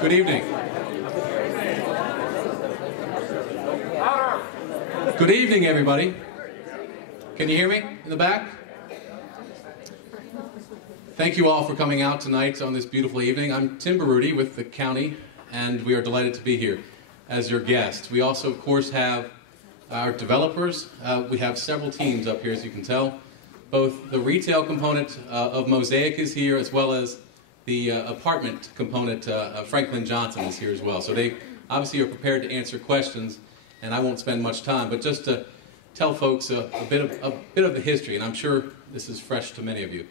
Good evening. Good evening, everybody. Can you hear me in the back? Thank you all for coming out tonight on this beautiful evening. I'm Tim Baruti with the county, and we are delighted to be here as your guest. We also, of course, have our developers. We have several teams up here, as you can tell. Both the retail component of Mosaic is here, as well as the apartment component, Franklin Johnson, is here as well. So they obviously are prepared to answer questions, and I won't spend much time, but just to tell folks a bit of the history, and I'm sure this is fresh to many of you.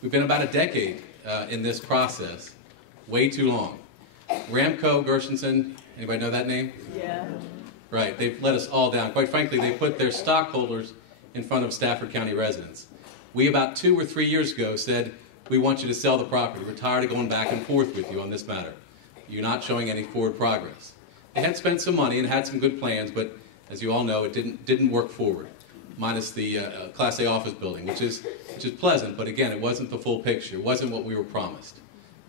We've been about a decade in this process, way too long. Ramco Gershenson, anybody know that name? Yeah. Right, they've let us all down. Quite frankly, they put their stockholders in front of Stafford County residents. We, about 2 or 3 years ago, said, we want you to sell the property. We're tired of going back and forth with you on this matter. You're not showing any forward progress. They had spent some money and had some good plans, but as you all know, it didn't work forward, minus the Class A office building, which is pleasant, but again, it wasn't the full picture. It wasn't what we were promised.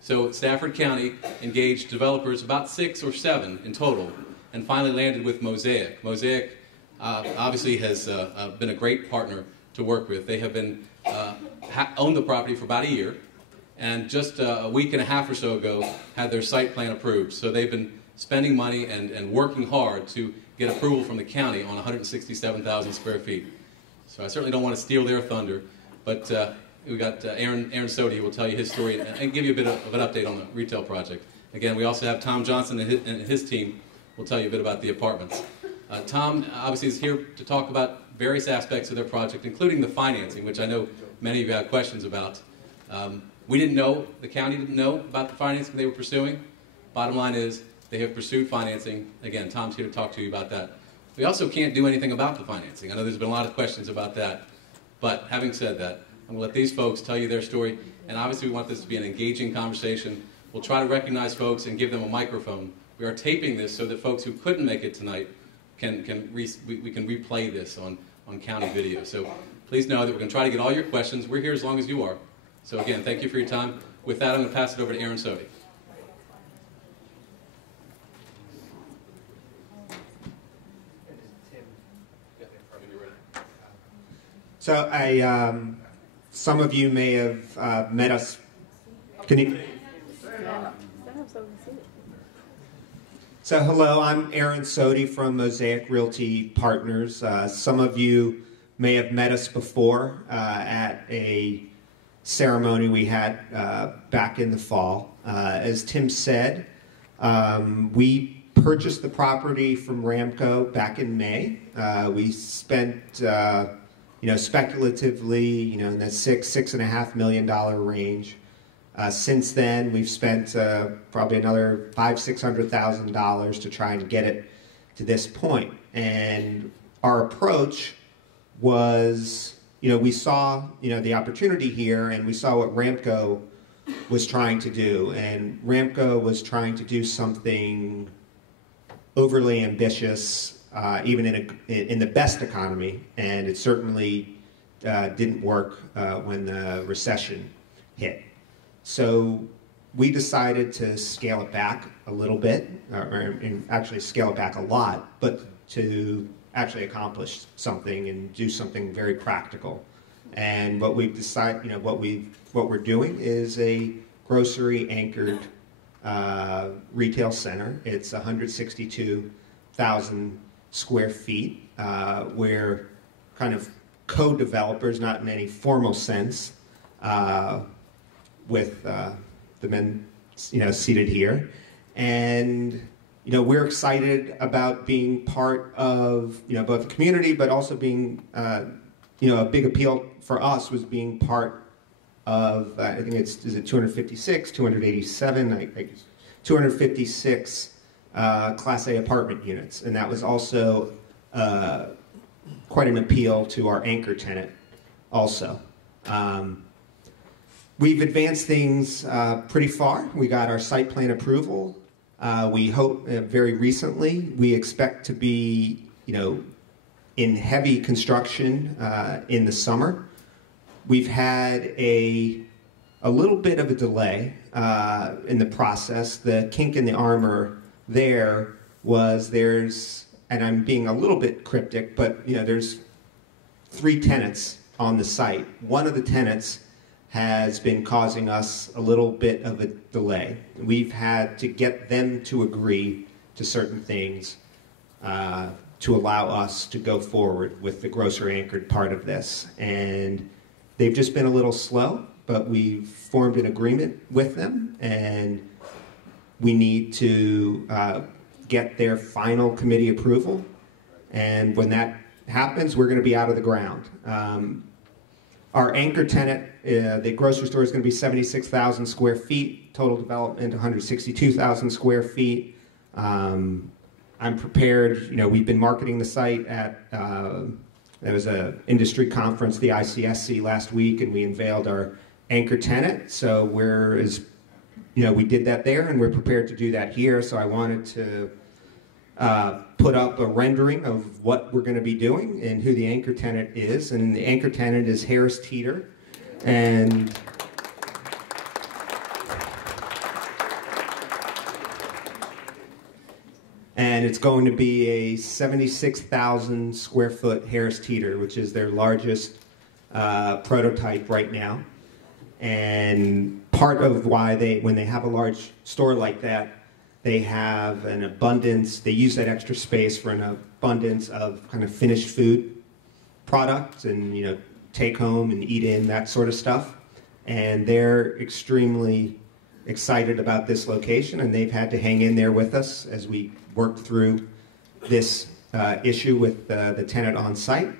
So Stafford County engaged developers, about 6 or 7 in total, and finally landed with Mosaic. Mosaic obviously has been a great partner to work with. They have been owned the property for about a year, and just a week and a half or so ago had their site plan approved. So they've been spending money and working hard to get approval from the county on 167,000 square feet. So I certainly don't want to steal their thunder, but we've got Aaron Sodi who will tell you his story and give you a bit of an update on the retail project. Again, we also have Tom Johnson and his team will tell you a bit about the apartments. Tom obviously is here to talk about various aspects of their project, including the financing, which I know many of you have questions about. We didn't know, the county didn't know about the financing they were pursuing. Bottom line is, they have pursued financing. Again, Tom's here to talk to you about that. We also can't do anything about the financing. I know there's been a lot of questions about that. But having said that, I'm going to let these folks tell you their story. And obviously, we want this to be an engaging conversation. We'll try to recognize folks and give them a microphone. We are taping this so that folks who couldn't make it tonight we can replay this on county video. So please know that we're going to try to get all your questions. We're here as long as you are. So again, thank you for your time. With that, I'm going to pass it over to Aaron Sodi. So some of you may have met us. Can you? So hello, I'm Aaron Sodi from Mosaic Realty Partners. Some of you may have met us before at a ceremony we had back in the fall. As Tim said, we purchased the property from Ramco back in May. We spent speculatively, in the $6.5 million range. Since then, we've spent probably another $500,000-$600,000 to try and get it to this point. And our approach was, we saw, the opportunity here, and we saw what Ramco was trying to do. And Ramco was trying to do something overly ambitious, even in the best economy, and it certainly didn't work when the recession hit. So we decided to scale it back a little bit, and actually scale it back a lot, but to actually accomplish something and do something very practical. And what we've decided, what we're doing is a grocery-anchored retail center. It's 162,000 square feet. We're kind of co-developers, not in any formal sense, with the men, seated here, and we're excited about being part of both the community, but also being a big appeal for us was being part of I think is it 256, 287, 256 Class A apartment units, and that was also quite an appeal to our anchor tenant also. We've advanced things pretty far. We got our site plan approval. We hope very recently. We expect to be, in heavy construction in the summer. We've had a a little bit of a delay in the process. The kink in the armor there was and I'm being a little bit cryptic, but there's 3 tenants on the site. One of the tenants has been causing us a little bit of a delay. We've had to get them to agree to certain things to allow us to go forward with the grocery anchored part of this. And they've just been a little slow, but we've formed an agreement with them, and we need to get their final committee approval. And when that happens, we're going to be out of the ground. Our anchor tenant, the grocery store, is going to be 76,000 square feet, total development 162,000 square feet. I'm prepared. We've been marketing the site at, there was an industry conference, the ICSC, last week, and we unveiled our anchor tenant. So we did that there, and we're prepared to do that here. So I wanted to put up a rendering of what we're going to be doing and who the anchor tenant is. And the anchor tenant is Harris Teeter. And it's going to be a 76,000 square foot Harris Teeter, which is their largest prototype right now. And part of why when they have a large store like that, they have an abundance, they use that extra space for an abundance of kind of finished food products and, take home and eat in, that sort of stuff. And they're extremely excited about this location, and they've had to hang in there with us as we work through this issue with the tenant on site.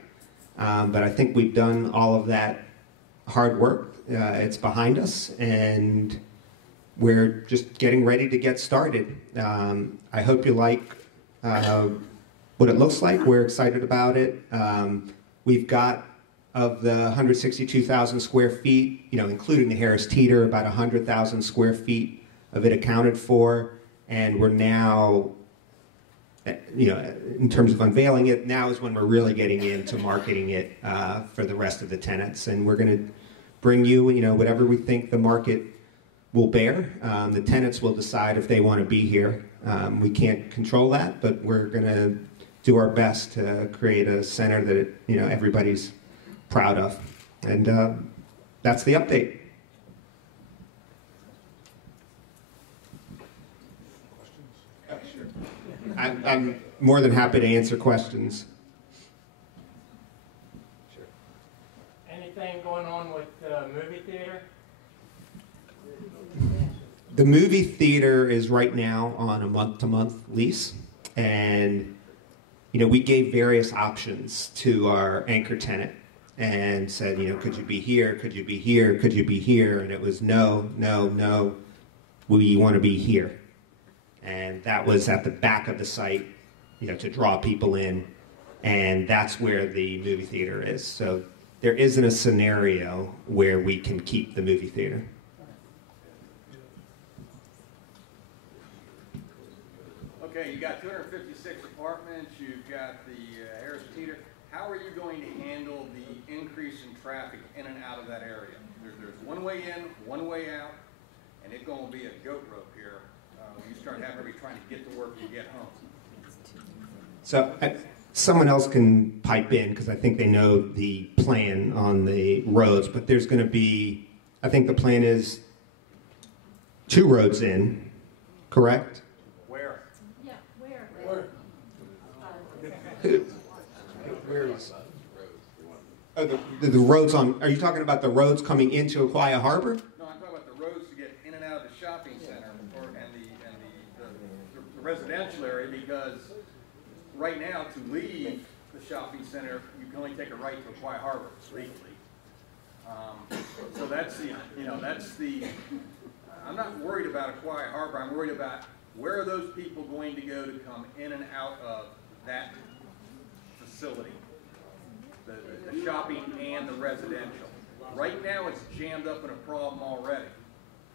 But I think we've done all of that hard work. It's behind us, and we're just getting ready to get started. I hope you like what it looks like. We're excited about it. We've got, of the 162,000 square feet, including the Harris Teeter, about 100,000 square feet of it accounted for. And we're now, in terms of unveiling it, now is when we're really getting into marketing it for the rest of the tenants. And we're going to bring you, whatever we think the market will bear. The tenants will decide if they want to be here. We can't control that, but we're going to do our best to create a center that everybody's proud of. And that's the update. Sure. I'm more than happy to answer questions. Sure. Anything going on with the movie theater? The movie theater is right now on a month-to-month lease, and we gave various options to our anchor tenant and said, could you be here, could you be here, could you be here? And it was no, no, no, we want to be here. And that was at the back of the site, to draw people in, and that's where the movie theater is. So there isn't a scenario where we can keep the movie theater. Okay, you got 256 apartments, you've got the Harris Teeter. How are you going to handle the increase in traffic in and out of that area? There's one way in, one way out, and it's going to be a goat rope here when you start having everybody trying to get to work and get home. So someone else can pipe in, because I think they know the plan on the roads, but there's going to be, I think the plan is 2 roads in, correct? Where? Yeah, where? Where is? Oh, the roads on, are you talking about the roads coming into Aquia Harbor? No, I'm talking about the roads to get in and out of the shopping center and the residential area, because right now to leave the shopping center, you can only take a right to Aquia Harbor legally. So that's I'm not worried about Aquia Harbor. I'm worried about where are those people going to go to come in and out of that facility, the shopping and the residential. Right now, it's jammed up in a problem already.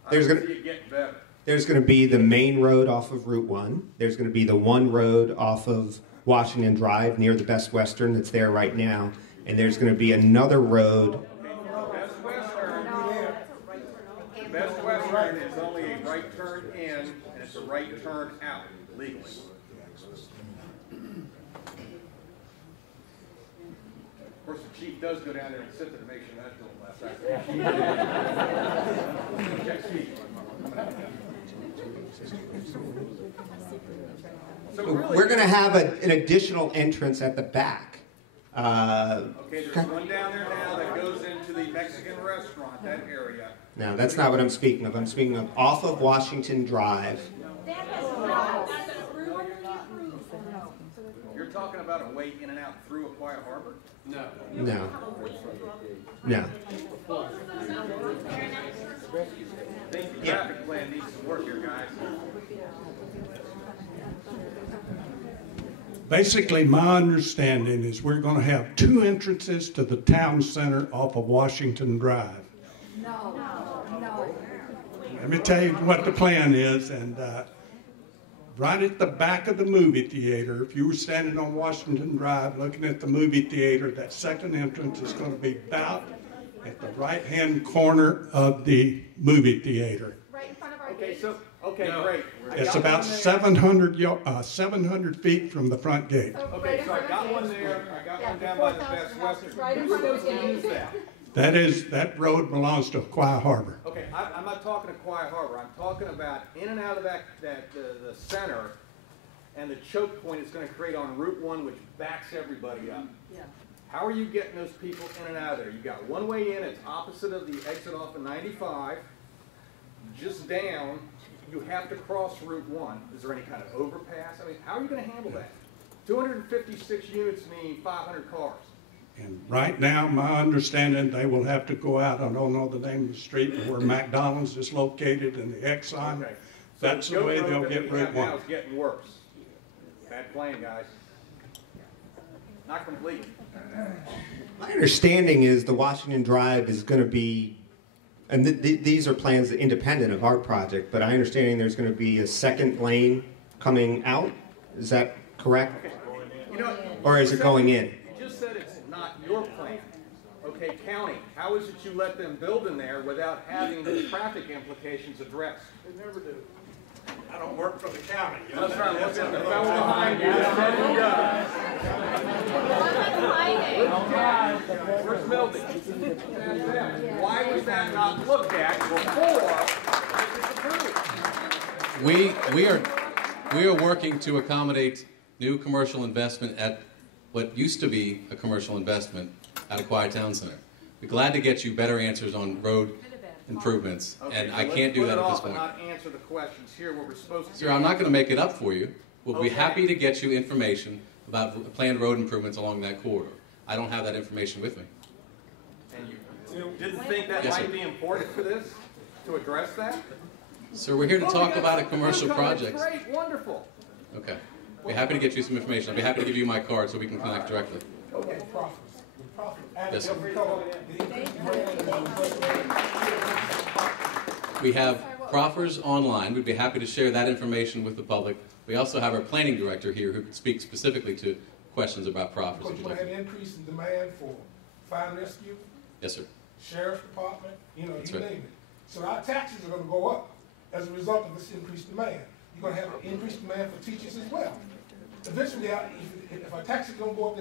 I see it getting better. There's going to be the main road off of Route 1. There's going to be the one road off of Washington Drive near the Best Western that's there right now. And there's going to be another road. turn is only a right turn in, and it's a right turn out legally. Of course, the chief does go down there and sit there to make sure that's doing less. Check chief. So really, we're going to have an additional entrance at the back. Okay, there's one down there now that goes into the Mexican restaurant, that area. No, that's not what I'm speaking of. I'm speaking of off of Washington Drive. You're talking about a way in and out through Aquia Harbor? No. No. No. I think the traffic plan needs some work here, guys. Basically, my understanding is we're going to have 2 entrances to the town center off of Washington Drive. No. Let me tell you what the plan is, and right at the back of the movie theater, if you were standing on Washington Drive looking at the movie theater, that second entrance is going to be about at the right-hand corner of the movie theater. Right in front of our Okay, gate. okay, great. It's about 700 feet from the front gate. Okay, so I got one there, I got one down by the Best Western. Right in Who's front of supposed the to use gate. that? That road belongs to Aquia Harbor. Okay, I'm not talking Aquia Harbor, I'm talking about in and out of the center, and the choke point it's gonna create on Route 1, which backs everybody up. Yeah. How are you getting those people in and out of there? You got one way in, it's opposite of the exit off of 95, just down, you have to cross Route 1. Is there any kind of overpass? I mean, how are you gonna handle that? 256 units mean 500 cars. And right now, my understanding, they will have to go out, I don't know the name of the street, but where McDonald's is located and the Exxon. Okay. That's the way they'll get Route 1. It's getting worse. Bad plan, guys. Not complete. My understanding is the Washington Drive is going to be, and these are plans independent of our project, but I understand there's going to be a second lane coming out. Is that correct? Okay. You know, Or is it going in? You just said it's not your plan. Okay, county, how is it you let them build in there without having the traffic implications addressed? They never do. I don't work for the county. Let's try to look at the fellow behind you that said he does. Where's Milton? Why was that not looked at before this is approved? We are working to accommodate new commercial investment at what used to be a commercial investment at Aquia Town Center. We're glad to get you better answers on road improvements, Okay, and so I can't do that at this point. let's put it off and not answer the questions here where we're supposed to. Sir, I'm not going to make it up for you. We'll be Okay. happy to get you information about planned road improvements along that corridor. I don't have that information with me. And you didn't think that Yes, might sir. be important for this, to address that? Sir, we're here to talk about a commercial project. Great, wonderful. Okay. We're happy to get you some information. I'll be happy to give you my card so we can connect directly. Okay. Yes, sir. We have proffers online. We'd be happy to share that information with the public. We also have our planning director here who could speak specifically to questions about proffers. Because if you're you'd going to like. have an increase in demand for fire and rescue, Yes, sir. sheriff's department, you That's name right. it. So our taxes are going to go up as a result of this increased demand. You're going to have an increased demand for teachers as well. Eventually, if our taxes don't go up,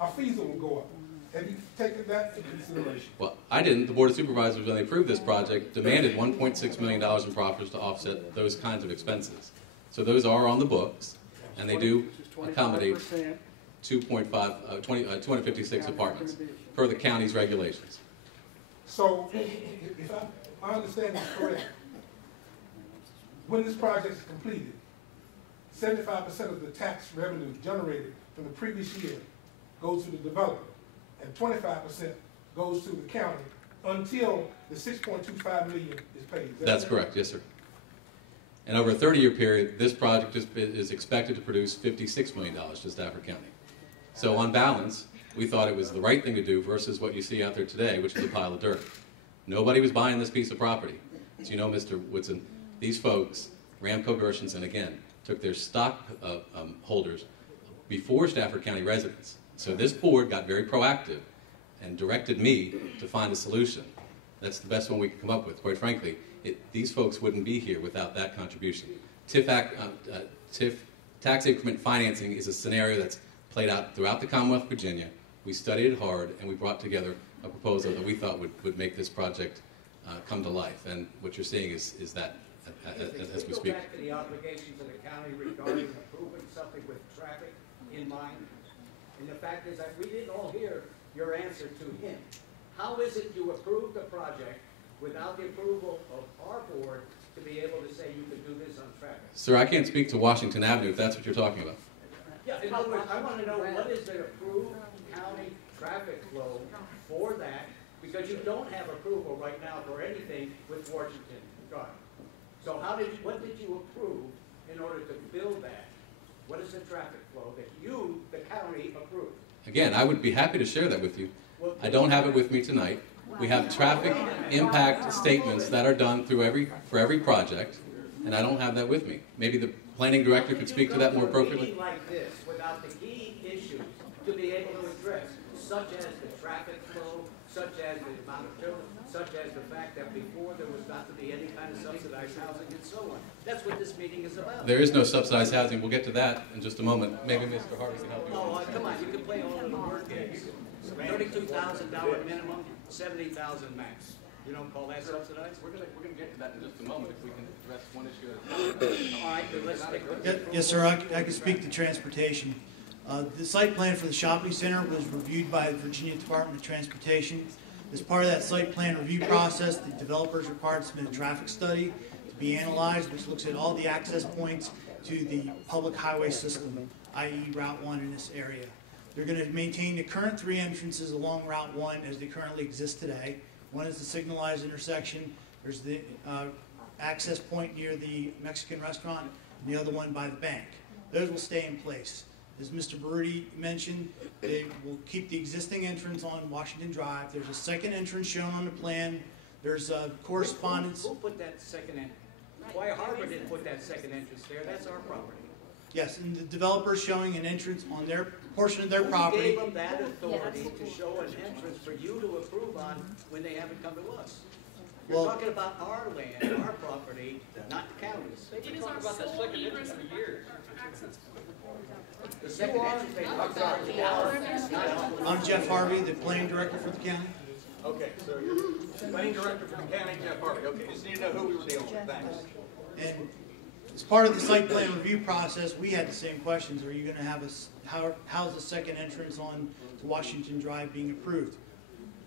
our fees will go up. Have you taken that into consideration? Well, I didn't. The Board of Supervisors, when they approved this project, demanded $1.6 million in proffers to offset those kinds of expenses. So those are on the books, and they do accommodate 256 apartments per the county's regulations. So, if my understanding is correct, when this project is completed, 75% of the tax revenue generated from the previous year goes to the developer, and 25% goes to the county until the $6.25 million is paid. That's correct, yes, sir. And over a 30-year period, this project is expected to produce $56 million to Stafford County. So on balance, we thought it was the right thing to do versus what you see out there today, which is a pile of dirt. Nobody was buying this piece of property. As you know, Mr. Woodson, these folks, Ramco Gershenson, again, took their stock holders before Stafford County residents. So this board got very proactive and directed me to find a solution. That's the best one we could come up with. Quite frankly, these folks wouldn't be here without that contribution. TIF tax increment financing is a scenario that's played out throughout the Commonwealth of Virginia. We studied it hard, and we brought together a proposal that we thought would make this project come to life. And what you're seeing is that as we speak. Go back to the obligations of the county regarding approving something with traffic in mind. And the fact is that we didn't all hear your answer to him. How is it you approved the project without the approval of our board to be able to say you could do this on traffic? Sir, I can't speak to Washington Avenue if that's what you're talking about. Yeah, in other words, I want to know what is the approved county traffic flow for that, because you don't have approval right now for anything with Washington Drive. So what did you approve in order to build that? What is the traffic flow that you, the county, approved? Again, I would be happy to share that with you. I don't have it with me tonight. We have traffic impact statements that are done for every project, and I don't have that with me. Maybe the planning director could speak to that more appropriately. Like this, without the key issues to be able to address, such as the traffic flow, such as the amount of children, such as the fact that before there was not to be any kind of subsidized housing and so on. That's what this meeting is about. There is no subsidized housing. We'll get to that in just a moment. Maybe Mr. Harvey can help you. Oh, come on, you can play all of the word games. $32,000 minimum, $70,000 max. You don't call that subsidized? We're gonna get to that in just a moment if we can address one issue at a time. All right, then let's stick with it. Yes, sir. I can speak to transportation. The site plan for the shopping center was reviewed by the Virginia Department of Transportation. As part of that site plan review process, the developers required to submit a traffic study to be analyzed, which looks at all the access points to the public highway system, i.e. Route 1 in this area. They're going to maintain the current 3 entrances along Route 1 as they currently exist today. One is the signalized intersection. There's the access point near the Mexican restaurant, and the other one by the bank. Those will stay in place. As Mr. Baruti mentioned, they will keep the existing entrance on Washington Drive. There's a second entrance shown on the plan. There's correspondence. Who put that second entrance? Why Harbor didn't put that second entrance there? That's our property. Yes, and the developer's showing an entrance on their portion of their property. Who gave them that authority to show an entrance for you to approve on when they haven't come to us? You're talking about our land, our property, not the county's. They've been talking about that second entrance for years. The second entrance, they talked about. I'm Jeff Harvey, the planning director for the county. Okay, so you're planning director for the county, Jeff Harvey. Okay, just need to know who we were dealing with. Thanks. And as part of the site plan review process, we had the same questions. Are you going to have how's the second entrance on to Washington Drive being approved?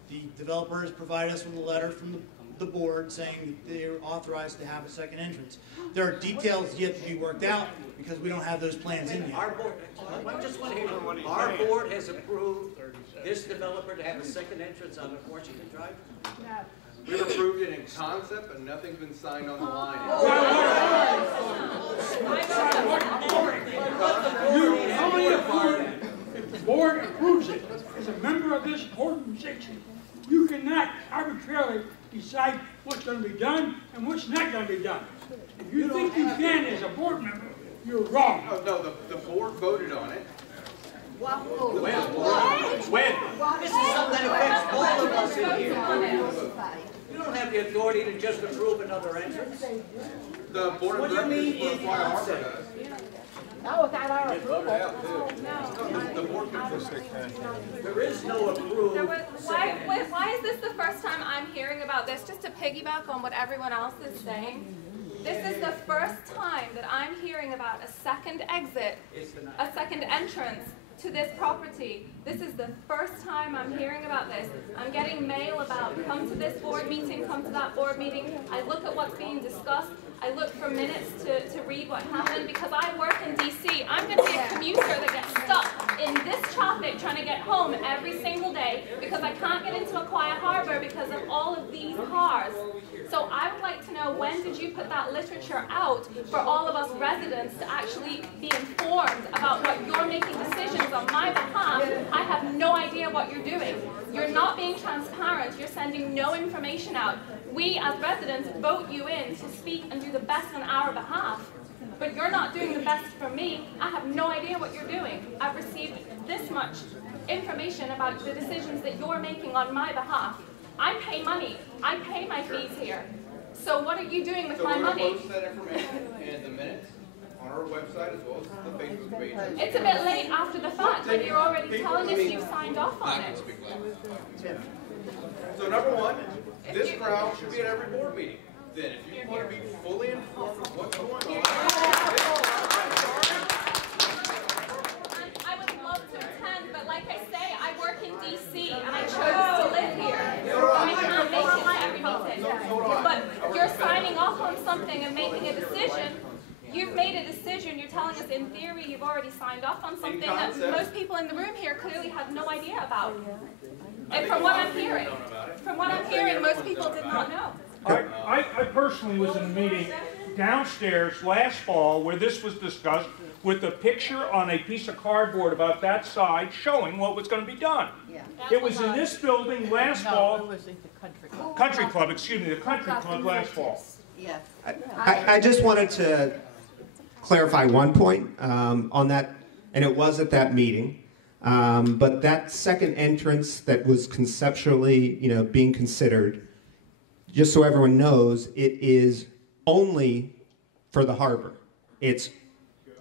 The developer has provided us with a letter from the board saying that they're authorized to have a second entrance. There are details yet to be worked out because we don't have those plans in yet. Our board, I just want to hear, our board has approved this developer to have a second entrance on Washington Drive? No. We've approved it in concept, but nothing's been signed on the line. You only approve it if the board approves it. As a member of this organization, you cannot arbitrarily decide what's going to be done and what's not going to be done. If you think you can as a board member, you're wrong. Oh, no, the board voted on it. When? This is something that affects all of us in here. You don't have the authority to just approve another entrance. The board of directors will require Harbor does. Not without our approval. The board can approve. There is no approved. Why is this the first time I'm hearing about this? Just to piggyback on what everyone else is saying, this is the first time that I'm hearing about a second exit, a second entrance to this property. This is the first time I'm hearing about this. I'm getting mail about come to this board meeting, come to that board meeting. I look at what's being discussed. I look for minutes to read what happened because I work in DC. I'm going to be a commuter that gets stuck in this traffic trying to get home every single day because I can't get into Aquia Harbor because of all of these cars. So I would like to know, when did you put that literature out for all of us residents to actually be informed about what you're making decisions on my behalf? I have no idea what you're doing. You're not being transparent. You're sending no information out. We as residents vote you in to speak and do the best on our behalf. But you're not doing the best for me. I have no idea what you're doing. I've received this much information about the decisions that you're making on my behalf. I pay money. I pay my fees here. So what are you doing with my money? So we're going to post that information in the minutes on our website as well as the Facebook page. It's a bit late after the fact when you're already telling us you've signed off on it. So number one, this crowd should be at every board meeting. Then if you want to be fully informed of what's going on, I would love to attend, but like I say, I work in DC and I chose to live here. I can't make it to every meeting. But you're signing off on something and making a decision. You've made a decision. You're telling us in theory you've already signed off on something that most people in the room here clearly have no idea about. And from what I'm hearing, most people did not know. I personally was in a meeting downstairs last fall where this was discussed with a picture on a piece of cardboard about that size showing what was going to be done. It was in this building last fall. it was in the country club. Country Club, excuse me, the Country Club last fall. Yes. I just wanted to clarify one point on that, and it was at that meeting. But that second entrance that was conceptually, being considered, just so everyone knows, it is only for the harbor. It's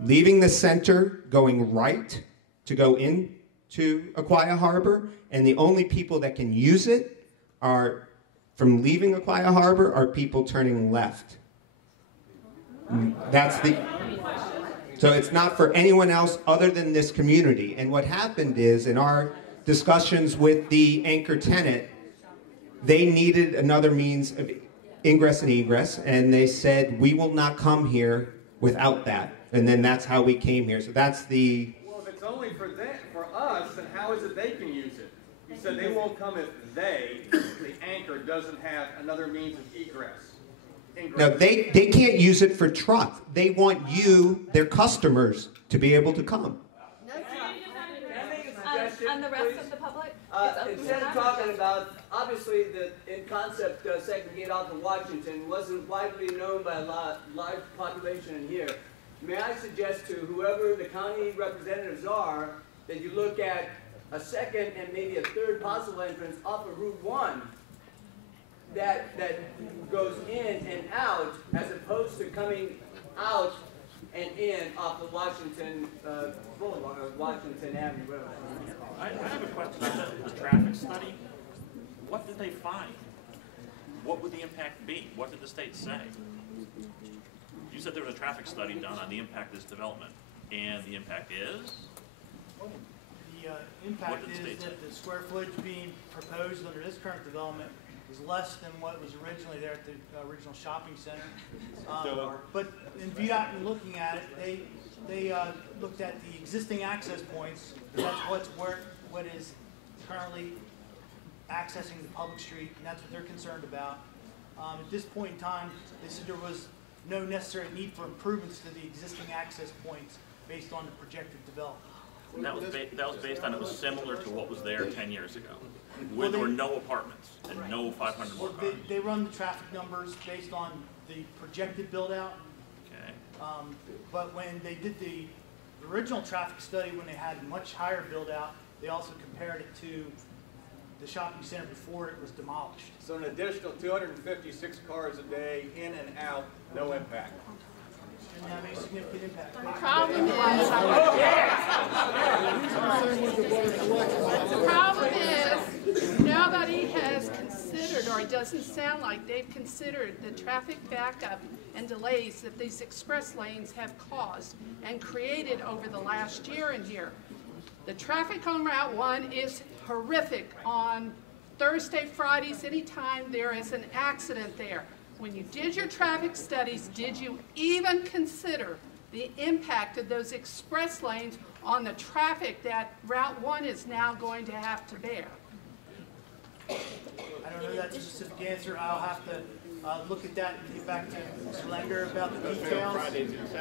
leaving the center, going right to go into Aquia Harbor, and the only people that can use it are, from leaving Aquia Harbor, are people turning left. So it's not for anyone else other than this community. And what happened is, in our discussions with the anchor tenant, they needed another means of ingress and egress, and they said, we will not come here without that. And then that's how we came here. So that's the... well, if it's only for us, then how is it they can use it? You said they won't come if the anchor, doesn't have another means of egress. No, they can't use it for truck. They want you, their customers, to be able to come. And the rest of the public? Instead of talking about, obviously, the in concept second gate off of Washington wasn't widely known by a large population in here. May I suggest to whoever the county representatives are that you look at a second and maybe a third possible entrance off of Route 1 that goes in and out, as opposed to coming out and in off of Washington Boulevard, or Washington Avenue, whatever. I have a question on the traffic study. What did they find? What would the impact be? What did the state say? You said there was a traffic study done on the impact of this development, and the impact is? The impact is that the square footage being proposed under this current development is less than what was originally there at the original shopping center. But in VDOT, in looking at it, they looked at the existing access points. That's what is currently accessing the public street, and that's what they're concerned about. At this point in time, they said there was no necessary need for improvements to the existing access points based on the projected development. That was based on, it was similar to what was there 10 years ago, where there were no apartments and no 500 more cars. They run the traffic numbers based on the projected build-out. Okay. But when they did the original traffic study, when they had much higher build-out, they also compared it to the shopping center before it was demolished. So an additional 256 cars a day in and out, no impact. Didn't have any significant impact. The problem is nobody has considered, or it doesn't sound like they've considered, the traffic backup and delays that these express lanes have caused and created over the last year in here. The traffic on Route 1 is horrific on Thursday, Fridays, anytime there is an accident there. When you did your traffic studies, did you even consider the impact of those express lanes on the traffic that Route 1 is now going to have to bear? I don't know that specific answer. I'll have to look at that and get back to Mr. Langer about the details.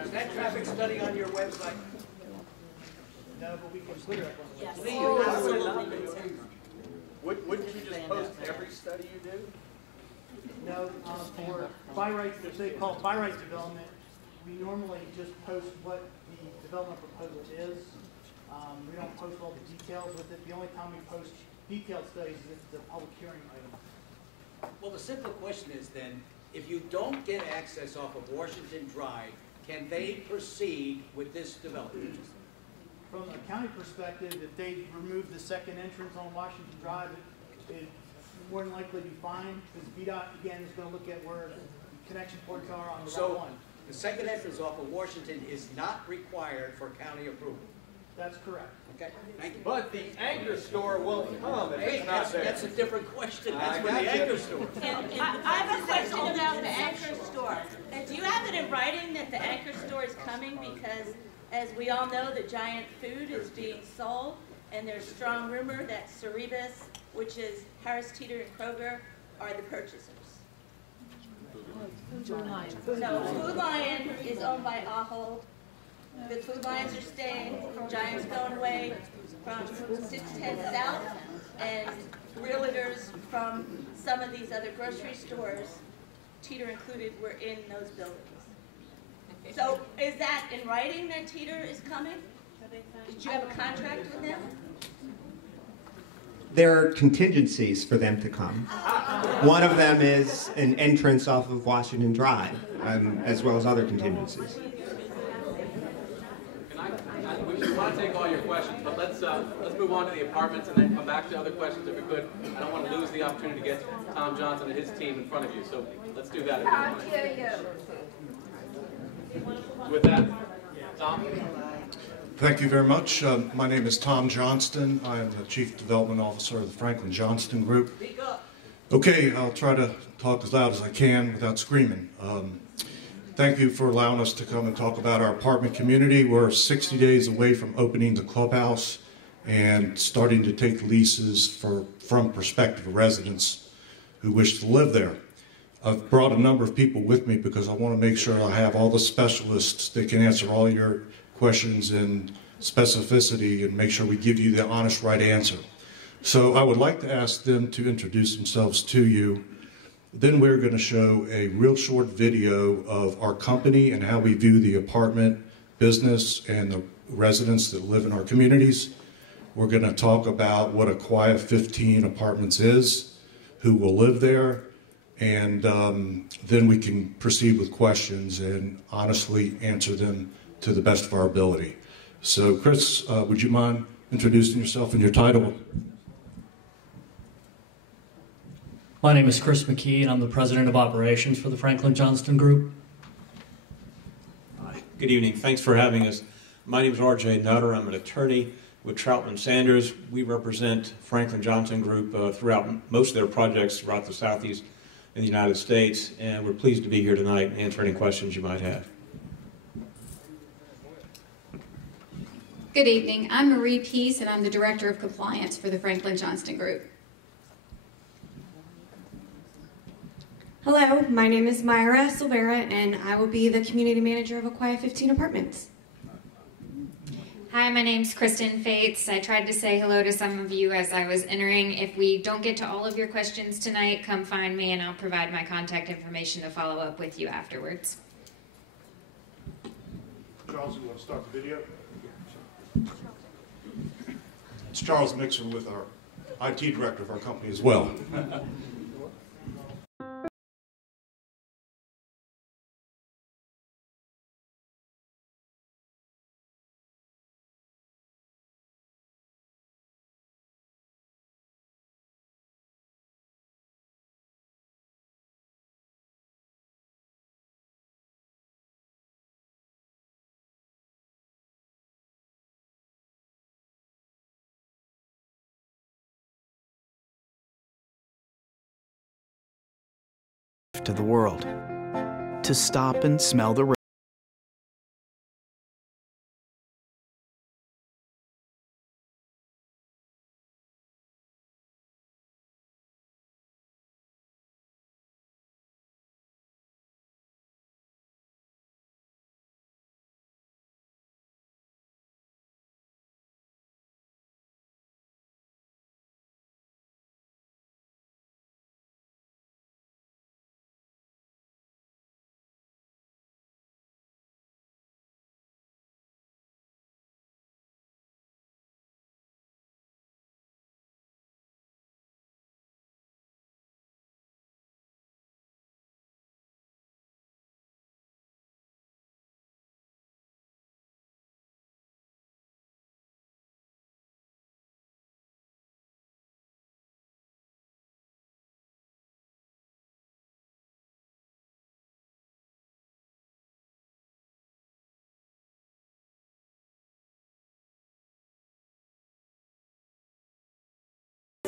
Is that traffic study on your website? No, but we can put it up on the website. Wouldn't you just post every study you do? No, for by rights, they call by rights development, we normally just post what the development proposal is. We don't post all the details with it. The only time we post detailed studies is if it's a public hearing item. Well, the simple question is then, if you don't get access off of Washington Drive, can they proceed with this development? From a county perspective, if they remove the second entrance on Washington Drive, it more than likely be fine, because VDOT, again, is going to look at where the connection ports are on the Route 1. The second entrance off of Washington is not required for county approval. That's correct. Okay, thank you. But the anchor store won't come if Hey, it's not there. that's a different question. That's I for the got you. anchor store. I have a question about the anchor store. Do you have it in writing that the anchor store is coming? Because as we all know, the Giant Food is being sold, and there's strong rumor that Cerebus, which is Harris Teeter and Kroger, are the purchasers. No, Food Lion is owned by Ahold. The Food Lions are staying, Giant's going away from 610 South, and realtors from some of these other grocery stores, Teeter included, were in those buildings. So is that in writing that Teeter is coming? Did you have a contract with them? There are contingencies for them to come. One of them is an entrance off of Washington Drive, as well as other contingencies. We want to take all your questions, but let's move on to the apartments and then come back to other questions if we could. I don't want to lose the opportunity to get Tom Johnson and his team in front of you, so let's do that. Can't hear you. With that, Tom. Thank you very much. My name is Tom Johnston. I am the Chief Development Officer of the Franklin Johnston Group. Okay, I'll try to talk as loud as I can without screaming. Thank you for allowing us to come and talk about our apartment community. We're 60 days away from opening the clubhouse and starting to take leases from prospective residents who wish to live there. I've brought a number of people with me because I want to make sure I have all the specialists that can answer all your questions in specificity and make sure we give you the honest, right answer. So I would like to ask them to introduce themselves to you. Then we're going to show a real short video of our company and how we view the apartment business and the residents that live in our communities. We're going to talk about what Aquia 15 Apartments is, who will live there, and then we can proceed with questions and honestly answer them to the best of our ability. So Chris, would you mind introducing yourself and your title? My name is Chris McKee, and I'm the President of Operations for the Franklin Johnston Group. Hi. Good evening. Thanks for having us. My name is R.J. Nutter. I'm an attorney with Troutman Sanders. We represent Franklin Johnston Group throughout most of their projects throughout the Southeast in the United States, and we're pleased to be here tonight and answer any questions you might have. Good evening. I'm Marie Peace, and I'm the Director of Compliance for the Franklin Johnston Group. Hello, my name is Myra Silvera, and I will be the Community Manager of Aquia 15 Apartments. Hi, my name's Kristen Fates. I tried to say hello to some of you as I was entering. If we don't get to all of your questions tonight, come find me and I'll provide my contact information to follow up with you afterwards. Charles, you want to start the video? It's Charles Mixon with our IT Director of our company as well. To the world, to stop and smell the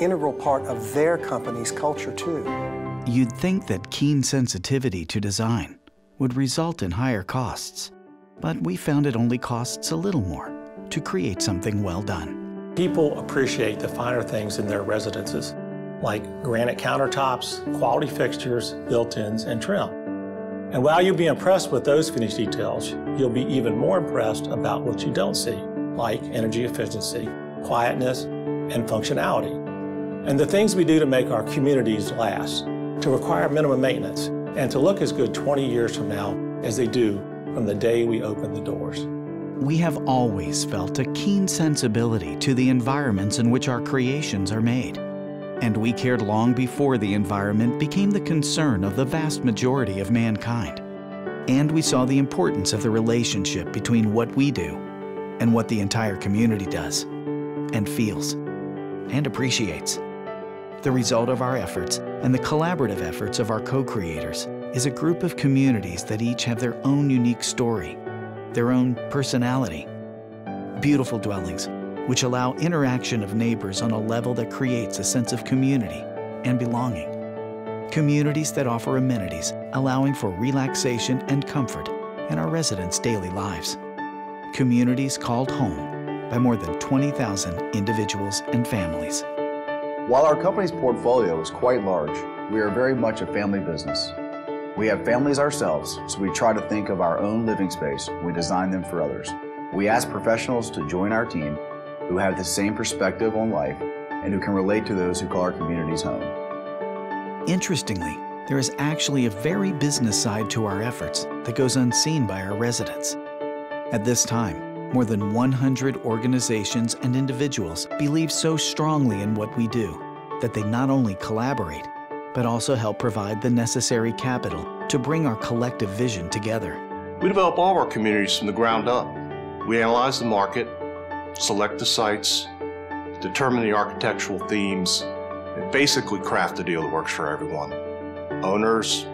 Integral part of their company's culture, too. You'd think that keen sensitivity to design would result in higher costs, but we found it only costs a little more to create something well done. People appreciate the finer things in their residences, like granite countertops, quality fixtures, built-ins, and trim. And while you'll be impressed with those finished details, you'll be even more impressed about what you don't see, like energy efficiency, quietness, and functionality. And the things we do to make our communities last, to require minimum maintenance, and to look as good 20 years from now as they do from the day we open the doors. We have always felt a keen sensibility to the environments in which our creations are made. And we cared long before the environment became the concern of the vast majority of mankind. And we saw the importance of the relationship between what we do and what the entire community does, and feels, and appreciates. The result of our efforts and the collaborative efforts of our co-creators is a group of communities that each have their own unique story, their own personality. Beautiful dwellings, which allow interaction of neighbors on a level that creates a sense of community and belonging. Communities that offer amenities, allowing for relaxation and comfort in our residents' daily lives. Communities called home by more than 20,000 individuals and families. While our company's portfolio is quite large, we are very much a family business. We have families ourselves, so we try to think of our own living space when we design them for others. We ask professionals to join our team who have the same perspective on life and who can relate to those who call our communities home. Interestingly, there is actually a very business side to our efforts that goes unseen by our residents. At this time, more than 100 organizations and individuals believe so strongly in what we do that they not only collaborate, but also help provide the necessary capital to bring our collective vision together. We develop all of our communities from the ground up. We analyze the market, select the sites, determine the architectural themes, and basically craft a deal that works for everyone. Owners,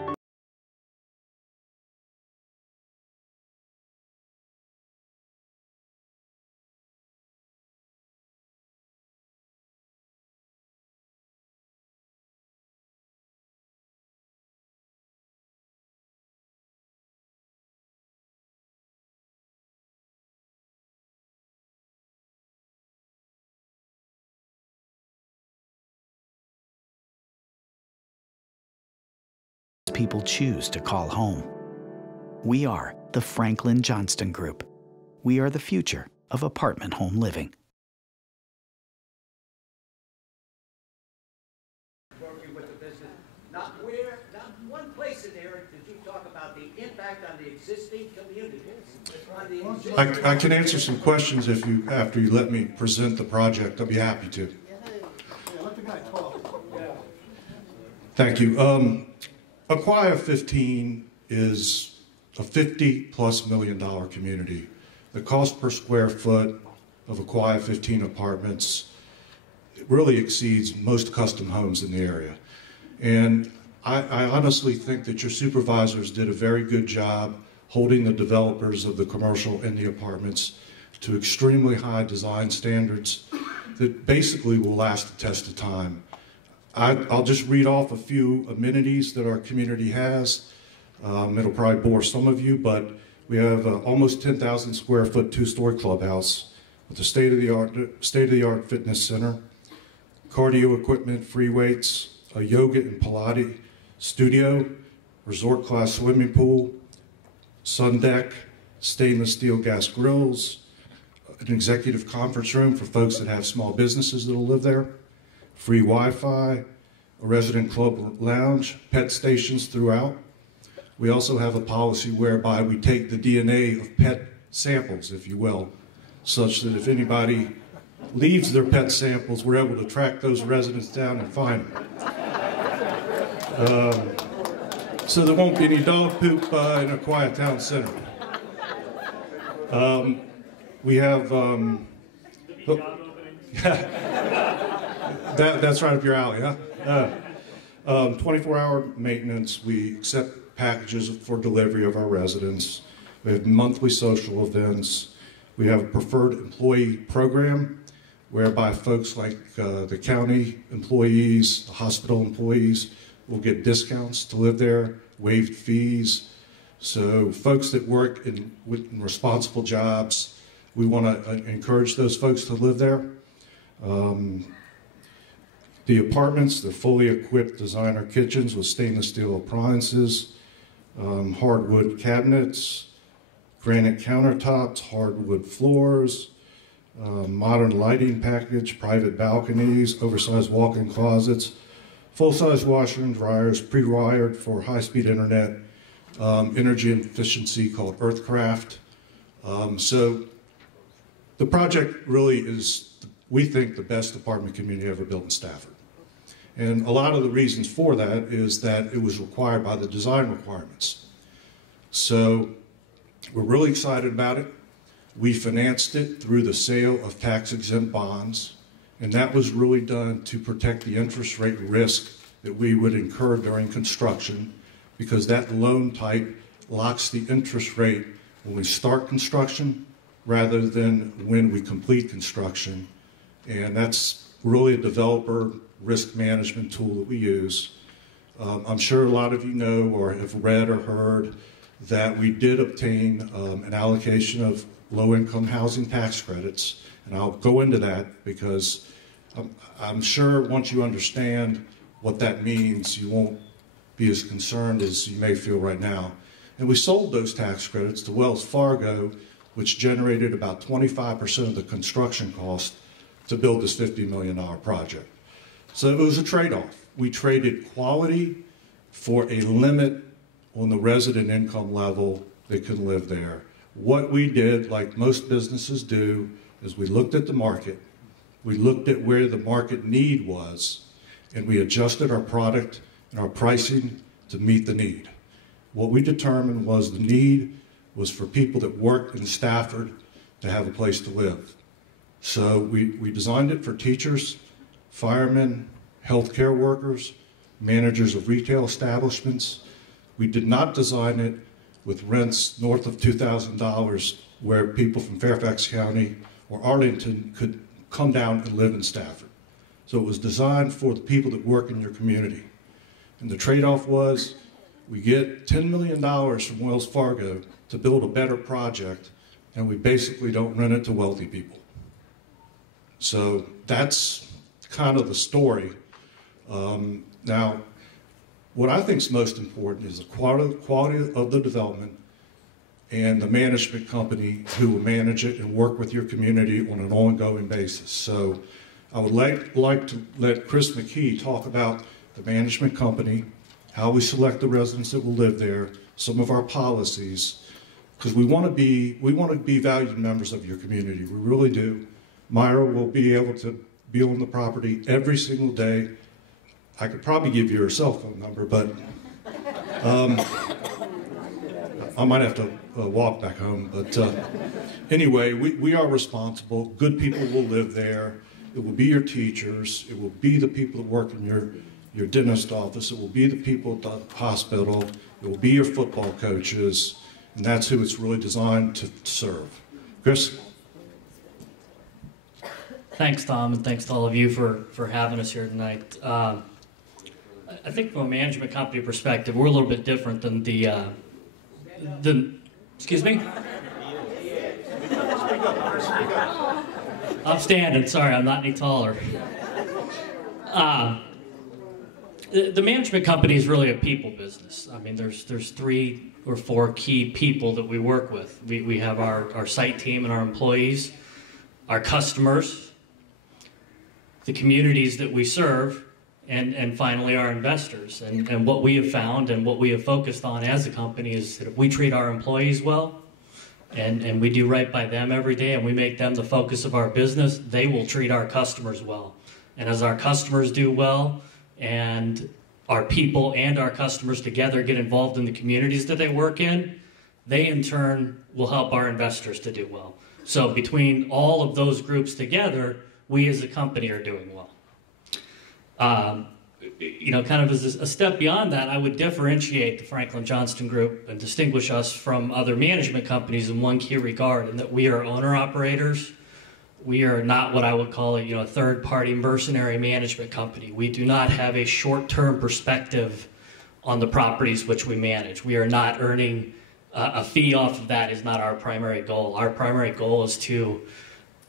people choose to call home. We are the Franklin Johnston Group. We are the future of apartment home living. Working with the business, not one place in there did you talk about the impact on the existing community. I can answer some questions after you let me present the project. I'll be happy to. Let the guy talk. Thank you. Aquia 15 is a $50+ million community. The cost per square foot of Aquia 15 apartments really exceeds most custom homes in the area. And I honestly think that your supervisors did a very good job holding the developers of the commercial and the apartments to extremely high design standards that basically will last the test of time. I'll just read off a few amenities that our community has. It'll probably bore some of you, but we have almost 10,000 square foot two-story clubhouse with a state-of-the-art fitness center, cardio equipment, free weights, a yoga and Pilates studio, resort-class swimming pool, sun deck, stainless steel gas grills, an executive conference room for folks that have small businesses that will live there, free Wi-Fi, a resident club lounge, pet stations throughout. We also have a policy whereby we take the DNA of pet samples, if you will, such that if anybody leaves their pet samples, we're able to track those residents down and find them. So there won't be any dog poop in Aquia Town Center. We have... That's right up your alley, huh? 24-hour maintenance. We accept packages for delivery of our residents. We have monthly social events. We have a preferred employee program. whereby folks like the county employees, the hospital employees will get discounts to live there, waived fees. So folks that work in responsible jobs, we want to encourage those folks to live there. The apartments, they're fully equipped designer kitchens with stainless steel appliances, hardwood cabinets, granite countertops, hardwood floors, modern lighting package, private balconies, oversized walk-in closets, full-size washer and dryers, pre-wired for high-speed internet, energy efficiency called Earthcraft. So the project really is, we think, the best apartment community ever built in Stafford. And a lot of the reasons for that is that it was required by the design requirements. So we're really excited about it. We financed it through the sale of tax-exempt bonds, and that was really done to protect the interest rate risk that we would incur during construction, because that loan type locks the interest rate when we start construction rather than when we complete construction. And that's really a developer risk management tool that we use. I'm sure a lot of you know or have read or heard that we did obtain an allocation of low-income housing tax credits, and I'll go into that because I'm sure once you understand what that means, you won't be as concerned as you may feel right now. And we sold those tax credits to Wells Fargo, which generated about 25% of the construction cost to build this $50 million project. So it was a trade-off. We traded quality for a limit on the resident income level that can live there. What we did, like most businesses do, is we looked at the market, we looked at where the market need was, and we adjusted our product and our pricing to meet the need. What we determined was the need was for people that worked in Stafford to have a place to live. So we designed it for teachers, firemen, healthcare workers, managers of retail establishments. We did not design it with rents north of $2,000 where people from Fairfax County or Arlington could come down and live in Stafford. So it was designed for the people that work in your community. And the trade-off was we get $10 million from Wells Fargo to build a better project, and we basically don't rent it to wealthy people. So that's kind of the story. Now, what I think is most important is the quality of the development and the management company who will manage it and work with your community on an ongoing basis. So I would like to let Chris McKee talk about the management company, how we select the residents that will live there, some of our policies, because we want to be valued members of your community. We really do. Myra will be able to be on the property every single day. I could probably give you her cell phone number, but I might have to walk back home. But anyway, we are responsible. Good people will live there. It will be your teachers. It will be the people that work in your dentist office. It will be the people at the hospital. It will be your football coaches. And that's who it's really designed to serve. Chris? Thanks, Tom, and thanks to all of you for having us here tonight. I think from a management company perspective, we're a little bit different than excuse me? I'm standing, sorry, I'm not any taller. The management company is really a people business. I mean, there's 3 or 4 key people that we work with. We have our site team and our employees, our customers, the communities that we serve, and finally our investors. And what we have found and what we have focused on as a company is that if we treat our employees well, and we do right by them every day, and we make them the focus of our business, they will treat our customers well. And as our customers do well, and our people and our customers together get involved in the communities that they work in, they in turn will help our investors to do well. So between all of those groups together, we as a company are doing well. Kind of as a step beyond that, I would differentiate the Franklin Johnston Group and distinguish us from other management companies in one key regard, in that we are owner-operators. We are not what I would call a third-party mercenary management company. We do not have a short-term perspective on the properties which we manage. We are not earning a fee off of that. Is not our primary goal. Our primary goal is to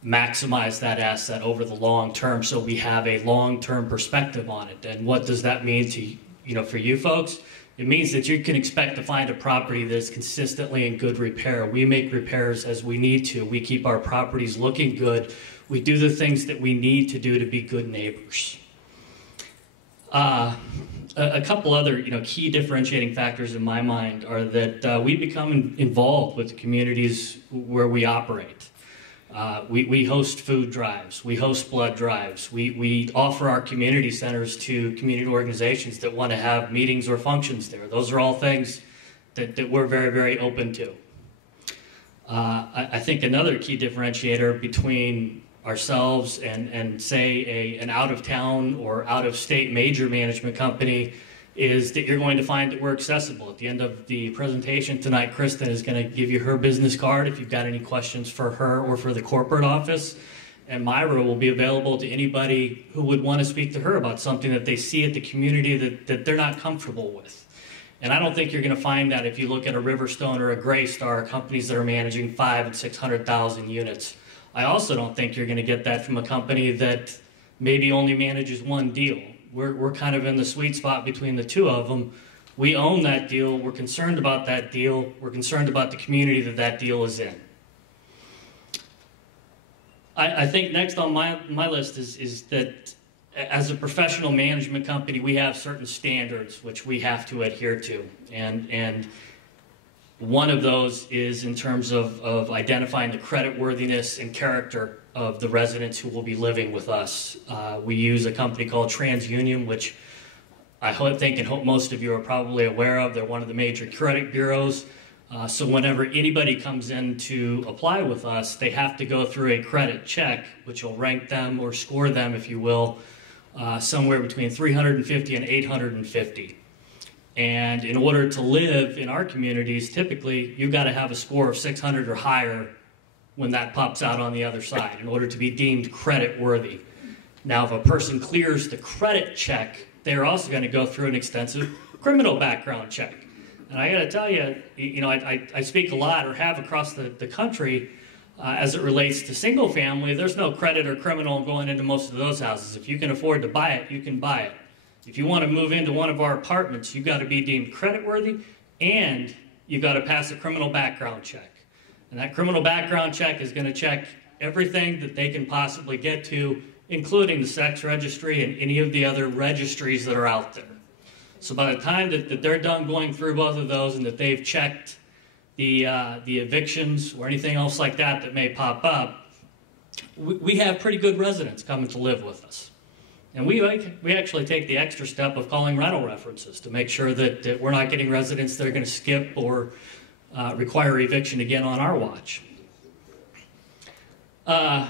maximize that asset over the long term, so we have a long-term perspective on it. And what does that mean to for you folks? It means that you can expect to find a property that is consistently in good repair. We make repairs as we need to. We keep our properties looking good. We do the things that we need to do to be good neighbors. A couple other key differentiating factors in my mind are that we become involved with the communities where we operate. We host food drives, we host blood drives, we offer our community centers to community organizations that want to have meetings or functions there. Those are all things that we're very, very open to. I think another key differentiator between ourselves and say an out-of-town or out-of-state major management company is that you're going to find that we're accessible. At the end of the presentation tonight, Kristen is going to give you her business card if you've got any questions for her or for the corporate office. And Myra will be available to anybody who would want to speak to her about something that they see at the community that they're not comfortable with. And I don't think you're going to find that if you look at a Riverstone or a Greystar, companies that are managing 500,000 and 600,000 units. I also don't think you're going to get that from a company that maybe only manages one deal. We're kind of in the sweet spot between the two of them. We own that deal. We're concerned about that deal. We're concerned about the community that deal is in. I think next on my list is that as a professional management company, we have certain standards which we have to adhere to. And one of those is in terms of identifying the creditworthiness and character of the residents who will be living with us. We use a company called TransUnion, which I think and hope most of you are probably aware of. They're one of the major credit bureaus. So whenever anybody comes in to apply with us, they have to go through a credit check, which will rank them or score them, if you will, somewhere between 350 and 850. And in order to live in our communities, typically, you've got to have a score of 600 or higher when that pops out on the other side in order to be deemed credit worthy. Now, if a person clears the credit check, they're also going to go through an extensive criminal background check. And I got to tell you, I speak a lot or have across the country as it relates to single family. There's no credit or criminal going into most of those houses. If you can afford to buy it, you can buy it. If you want to move into one of our apartments, you've got to be deemed creditworthy and you've got to pass a criminal background check. And that criminal background check is going to check everything that they can possibly get to, including the sex registry and any of the other registries that are out there. So by the time that they're done going through both of those and that they've checked the evictions or anything else like that may pop up, we have pretty good residents coming to live with us. And we actually take the extra step of calling rental references to make sure that we're not getting residents that are going to skip or require eviction again on our watch. I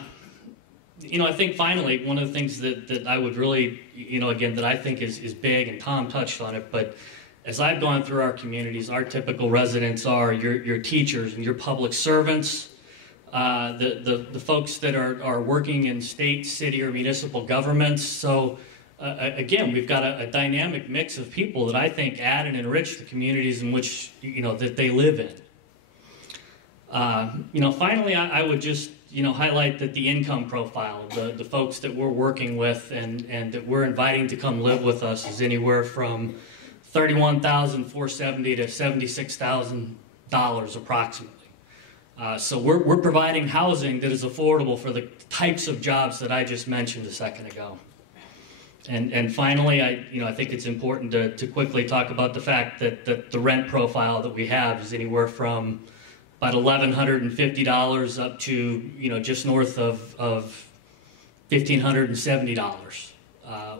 think finally, one of the things that I would really, again, that I think is big, and Tom touched on it, but as I've gone through our communities, our typical residents are your teachers and your public servants, the folks that are working in state, city, or municipal governments. So again, we've got a dynamic mix of people that I think add and enrich the communities in which that they live in. Finally, I would just highlight that the income profile, the folks that we're working with and that we're inviting to come live with us is anywhere from $31,470 to $76,000 approximately. So we're providing housing that is affordable for the types of jobs that I just mentioned a second ago. And finally, I think it's important to quickly talk about the fact that the rent profile that we have is anywhere from about $1,150 up to just north of $1,570,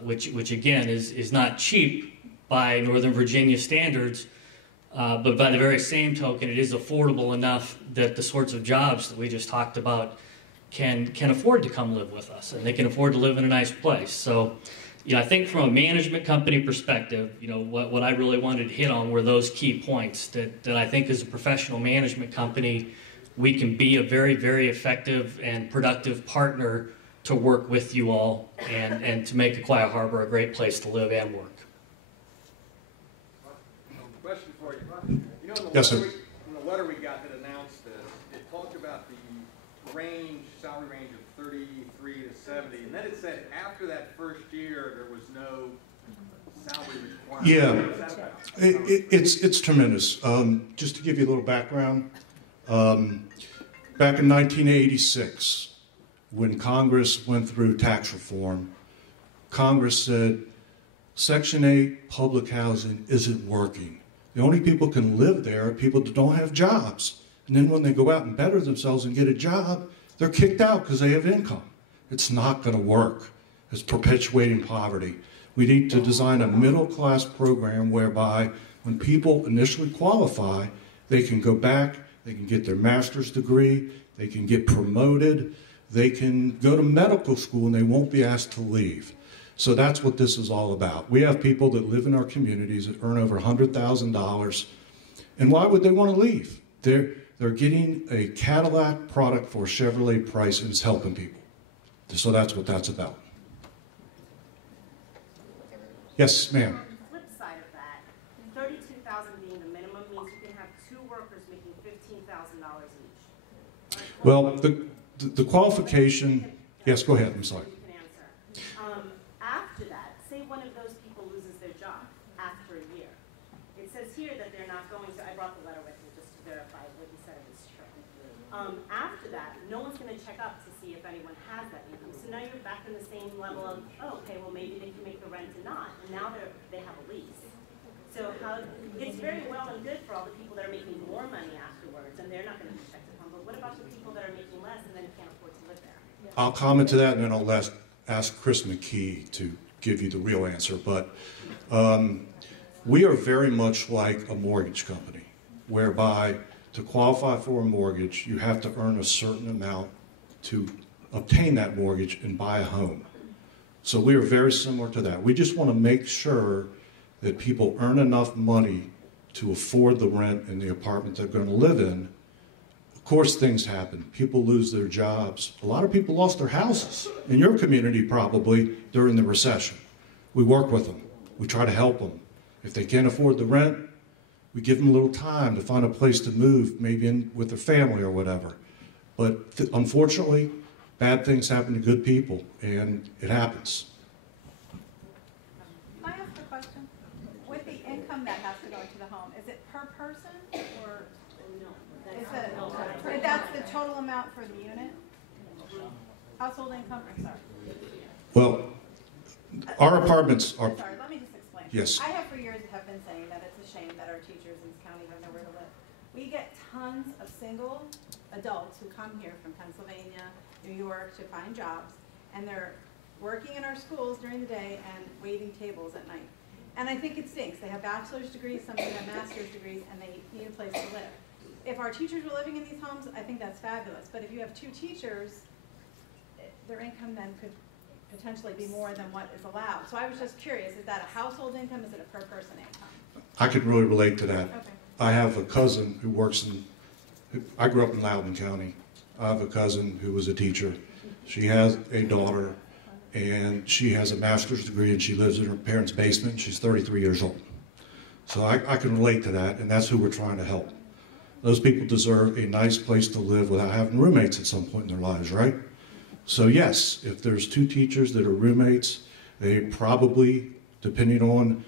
which again is not cheap by Northern Virginia standards, but by the very same token, it is affordable enough that the sorts of jobs that we just talked about can afford to come live with us, and they can afford to live in a nice place. So, I think from a management company perspective, what I really wanted to hit on were those key points that I think as a professional management company, we can be a very, very effective and productive partner to work with you all and to make Aquia Harbor a great place to live and work. Question for you. You know, Yes, sir. In the letter we got that announced this, it talked about the range, salary range of 33 to 70, and then it said after that first year there was no salary requirement. Yeah, What was that about? it's tremendous. Just to give you a little background, back in 1986, when Congress went through tax reform, Congress said, Section 8 public housing isn't working. The only people can live there are people that don't have jobs. And then when they go out and better themselves and get a job, they're kicked out because they have income. It's not going to work. It's perpetuating poverty. We need to design a middle-class program whereby when people initially qualify, they can go back, they can get their master's degree, they can get promoted, they can go to medical school and they won't be asked to leave. So that's what this is all about. We have people that live in our communities that earn over $100,000, and why would they want to leave? They're getting a Cadillac product for a Chevrolet price, and it's helping people. So that's what that's about. Yes, ma'am. On the flip side of that, 32,000 being the minimum means you can have two workers making $15,000 each. Well, the qualification, yes, go ahead, I'm sorry. After that, say one of those people loses their job after a year. It says here that they're not going to, I brought the letter with me just to verify what you said was true. After that, no one's going to check up to see if anyone has that income. So now you're back in the same level of, oh, okay, well maybe they can make the rent and not. And now they have a lease. So it's very well and good for all the people that are making more money afterwards, and they're not going to be checked upon. But what about the people that are making less and then can't afford to live there? I'll comment to that, and then I'll ask Chris McKee to give you the real answer. But we are very much like a mortgage company, whereby to qualify for a mortgage, you have to earn a certain amount to obtain that mortgage and buy a home. So we are very similar to that. We just want to make sure that people earn enough money to afford the rent in the apartment they're going to live in. Of course, things happen. People lose their jobs. A lot of people lost their houses, in your community probably, during the recession. We work with them. We try to help them. If they can't afford the rent, we give them a little time to find a place to move, maybe in with their family or whatever. But unfortunately, bad things happen to good people, and it happens. Can I ask a question? With the income that has to go into the home, is it per person or is it, that's the total amount for the unit? Household income, I'm sorry. Well, our apartments are... I'm sorry, let me just explain. Yes. I have for years have been saying that it's a shame that our teachers in this county have nowhere to live. We get tons of single adults who come here from Pennsylvania, New York to find jobs, and they're working in our schools during the day and waiting tables at night. And I think it stinks. They have bachelor's degrees, some of them have master's degrees, and they need a place to live. If our teachers were living in these homes, I think that's fabulous. But if you have two teachers, their income then could potentially be more than what is allowed. So I was just curious, is that a household income? Is it a per person income? I could really relate to that. Okay. I have a cousin who works I grew up in Loudoun County. I have a cousin who was a teacher. She has a daughter, and she has a master's degree, and she lives in her parents' basement. She's 33 years old. So I can relate to that, and that's who we're trying to help. Those people deserve a nice place to live without having roommates at some point in their lives, right? So yes, if there's two teachers that are roommates, they probably, depending on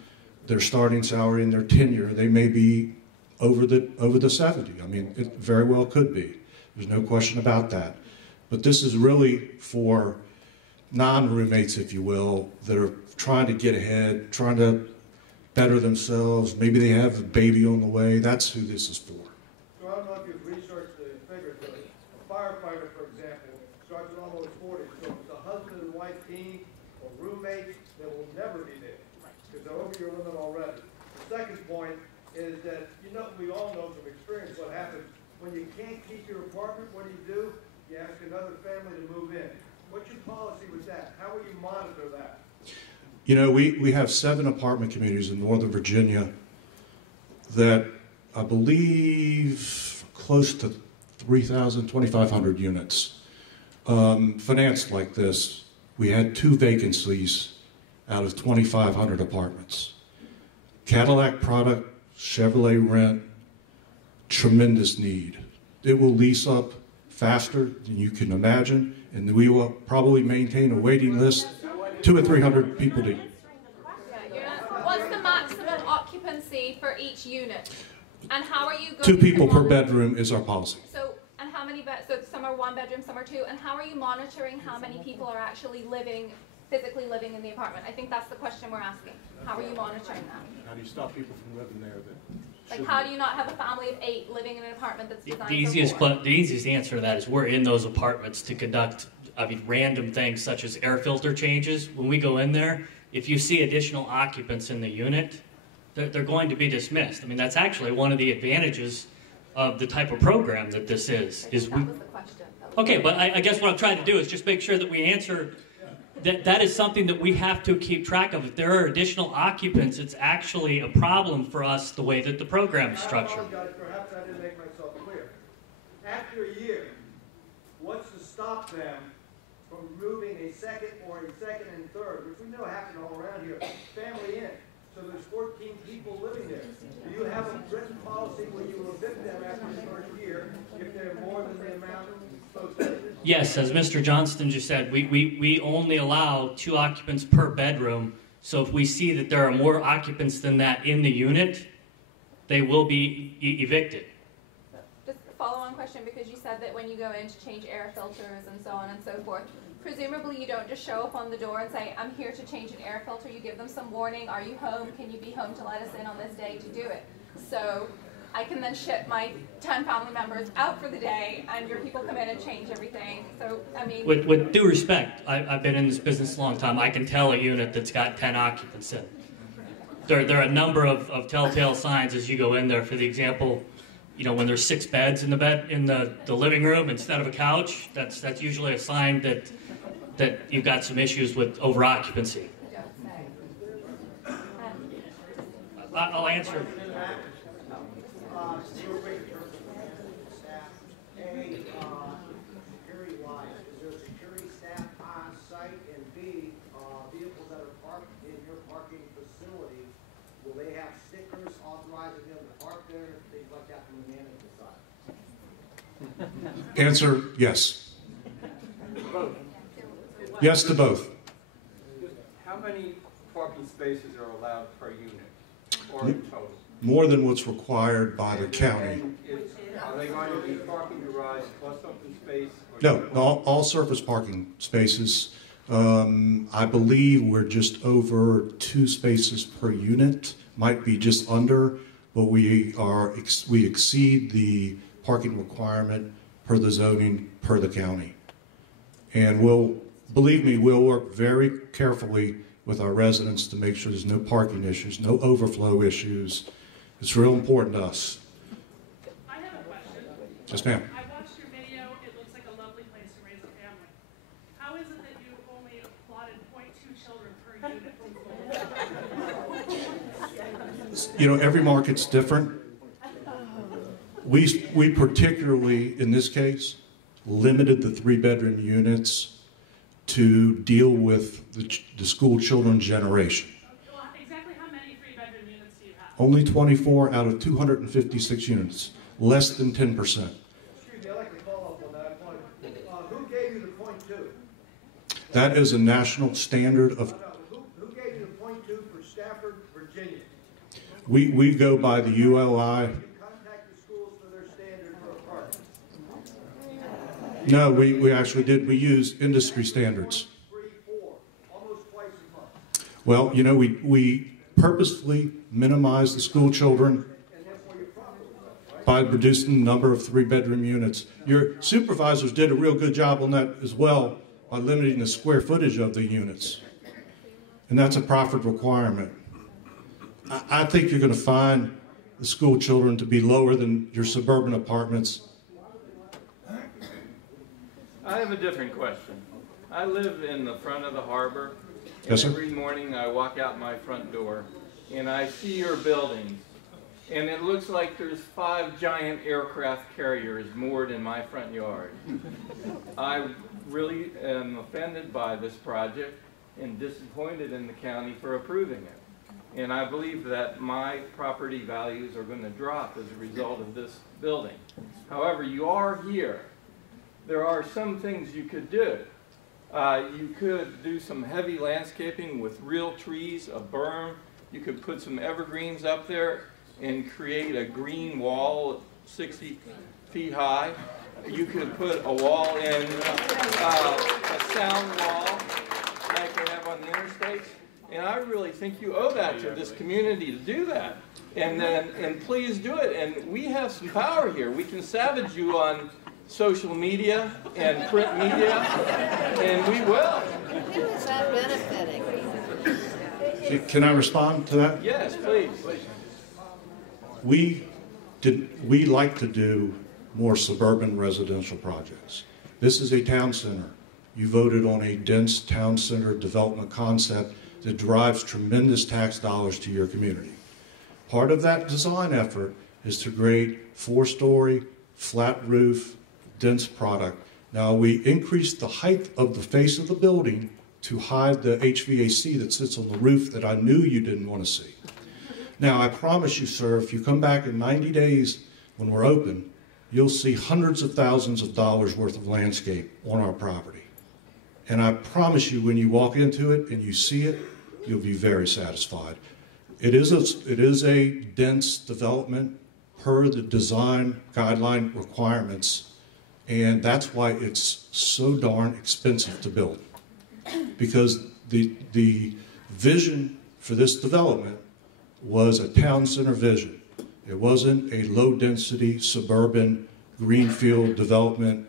their starting salary and their tenure, they may be over the 70. I mean, it very well could be. There's no question about that. But this is really for non-roommates, if you will, that are trying to get ahead, trying to better themselves. Maybe they have a baby on the way. That's who this is for. So I don't know if you've researched the figures, but a firefighter, for example, starts at almost 40. So if it's a husband and wife team or roommates, they will never be there because they're over your limit already. The second point is that, we all know from experience what happens when you can't keep your apartment. What do? You ask another family to move in. What's your policy with that? How will you monitor that? We have 7 apartment communities in Northern Virginia that I believe close to 2,500 units. Financed like this, we had 2 vacancies out of 2,500 apartments. Cadillac product, Chevrolet rent, tremendous need. It will lease up faster than you can imagine, and we will probably maintain a waiting list, 200 or 300 people deep. What's the maximum occupancy for each unit? And how are you going 2 people to per bedroom is our policy. So, and how many beds? So some are 1 bedroom, some are 2. And how are you monitoring how many people are actually physically living in the apartment? I think that's the question we're asking. How are you monitoring that? How do you stop people from living there then? Like, how do you not have a family of 8 living in an apartment that's designed The easiest answer to that is we're in those apartments to conduct, random things such as air filter changes. When we go in there, if you see additional occupants in the unit, they're going to be dismissed. That's actually one of the advantages of the type of program that this is. That was the question. Okay, but I guess what I'm trying to do is just make sure that we answer that is something that we have to keep track of. If there are additional occupants, it's actually a problem for us the way that the program is structured. I apologize, perhaps I didn't make myself clear. After a year, what's to stop them from moving a second and third, which we know happen all around here, family in? So there's 14 people living there. Do you have a written policy where you will evict them after the first year if they're more than the amount supposed to? Yes, as Mr. Johnston just said, we only allow 2 occupants per bedroom. So if we see that there are more occupants than that in the unit, they will be evicted. Just a follow-on question, because you said that when you go in to change air filters and so on and so forth, presumably you don't just show up on the door and say, I'm here to change an air filter. You give them some warning. Are you home? Can you be home to let us in on this day to do it? So I can then ship my 10 family members out for the day, and your people come in and change everything. So, With due respect, I've been in this business a long time. I can tell a unit that's got 10 occupants in. There are a number of telltale signs as you go in there. For the example, when there's 6 beds in the living room instead of a couch, that's usually a sign that you've got some issues with over-occupancy. I'll answer. Security-wise, is there security staff on site? And B, vehicles that are parked in your parking facility, will they have stickers authorizing them to park there, things like that from the management side? Answer, yes. Yes to both. How many parking spaces are allowed per unit or in total? More than what's required by the county. Are they going to be parking garage plus open space? No, all surface parking spaces. I believe we're just over 2 spaces per unit. Might be just under, but we exceed the parking requirement per the zoning per the county. And believe me, we'll work very carefully with our residents to make sure there's no parking issues, no overflow issues. It's real important to us. I have a question. Yes, ma'am. I watched your video. It looks like a lovely place to raise a family. How is it that you only allotted 0.2 children per unit? Every market's different. We particularly, in this case, limited the 3-bedroom units to deal with the school children generation. Well, exactly how many 3-bedroom units do you have? Only 24 out of 256 units, less than 10%. Excuse me, I'd like to follow up on that point. Who gave you the 0.2? That is a national standard of. Who gave you the 0.2 for Stafford, Virginia? We go by the ULI. No, we actually did. We used industry standards. Well, we purposefully minimized the school children by reducing the number of 3-bedroom units. Your supervisors did a real good job on that as well by limiting the square footage of the units. And that's a profit requirement. I think you're going to find the school children to be lower than your suburban apartments. I have a different question. I live in the front of the harbor. Yes, sir. Every morning I walk out my front door and I see your buildings. And it looks like there's 5 giant aircraft carriers moored in my front yard. I really am offended by this project and disappointed in the county for approving it. And I believe that my property values are going to drop as a result of this building. However, you are here. There are some things you could do. You could do some heavy landscaping with real trees, a berm. You could put some evergreens up there and create a green wall 60 feet high. You could put a wall in, a sound wall like they have on the interstates. And I really think you owe that to this community to do that. And please do it. And we have some power here. We can savage you on social media and print media, and we will. Who is that benefiting? Can I respond to that? Yes, please. We like to do more suburban residential projects. This is a town center. You voted on a dense town center development concept that drives tremendous tax dollars to your community. Part of that design effort is to create 4-story, flat roof, dense product. Now we increased the height of the face of the building to hide the HVAC that sits on the roof that I knew you didn't want to see. Now I promise you, sir, if you come back in 90 days when we're open, you'll see hundreds of thousands of dollars worth of landscape on our property. And I promise you, when you walk into it and you see it, you'll be very satisfied. It is a dense development per the design guideline requirements, and that's why it's so darn expensive to build. Because the vision for this development was a town center vision. It wasn't a low-density suburban greenfield development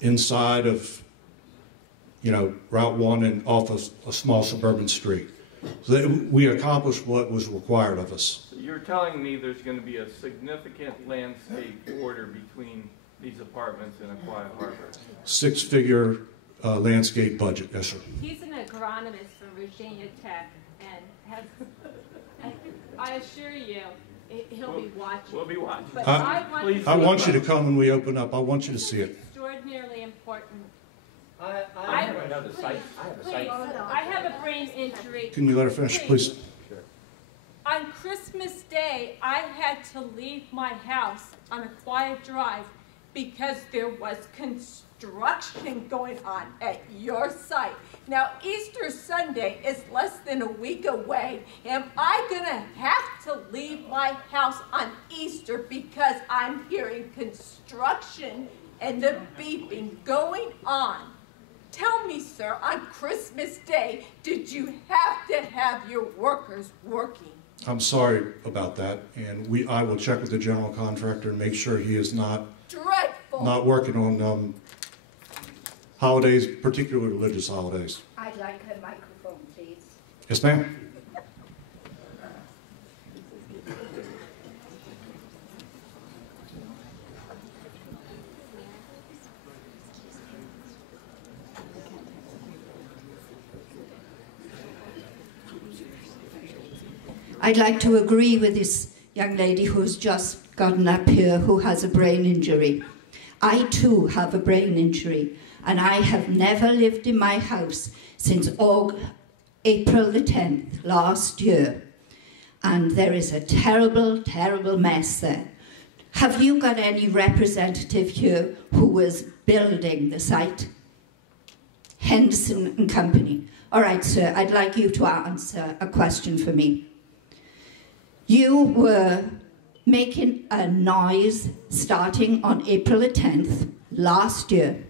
inside of, Route 1 and off a small suburban street. So we accomplished what was required of us. So you're telling me there's going to be a significant landscape border between these apartments in Aquia Harbor? 6-figure landscape budget, yes, sir. He's an agronomist from Virginia Tech, and has, I assure you, he'll be watching. We'll be watching. But I want you to come when we open up. I want you to see it. Extraordinarily important. I have another site. Please, I have a brain injury. Can you let her finish, please? On Christmas Day, I had to leave my house on Aquia Drive because there was construction going on at your site. Now, Easter Sunday is less than a week away. Am I gonna have to leave my house on Easter because I'm hearing construction and the beeping going on? Tell me, sir, on Christmas Day, did you have to have your workers working? I'm sorry about that, and I will check with the general contractor and make sure he is not working on holidays, particularly religious holidays. I'd like a microphone, please. Yes, ma'am. I'd like to agree with this young lady who's just gotten up here who has a brain injury. I too have a brain injury, and I have never lived in my house since April the 10th last year. And there is a terrible, terrible mess there. Have you got any representative here who was building the site? Henderson and Company. All right, sir, I'd like you to answer a question for me. You were making a noise starting on April the 10th last year,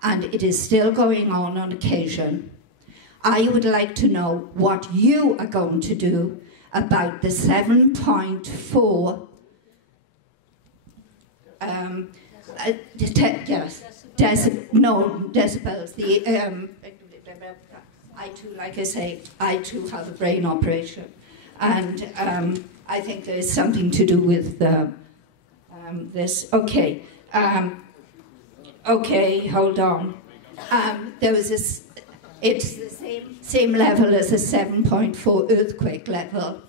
and it is still going on occasion. I would like to know what you are going to do about the 7.4 decibels. I too, like I say, I too have a brain operation. And I think there is something to do with this. Okay. Okay, hold on. There was this, it's the same level as a 7.4 earthquake level.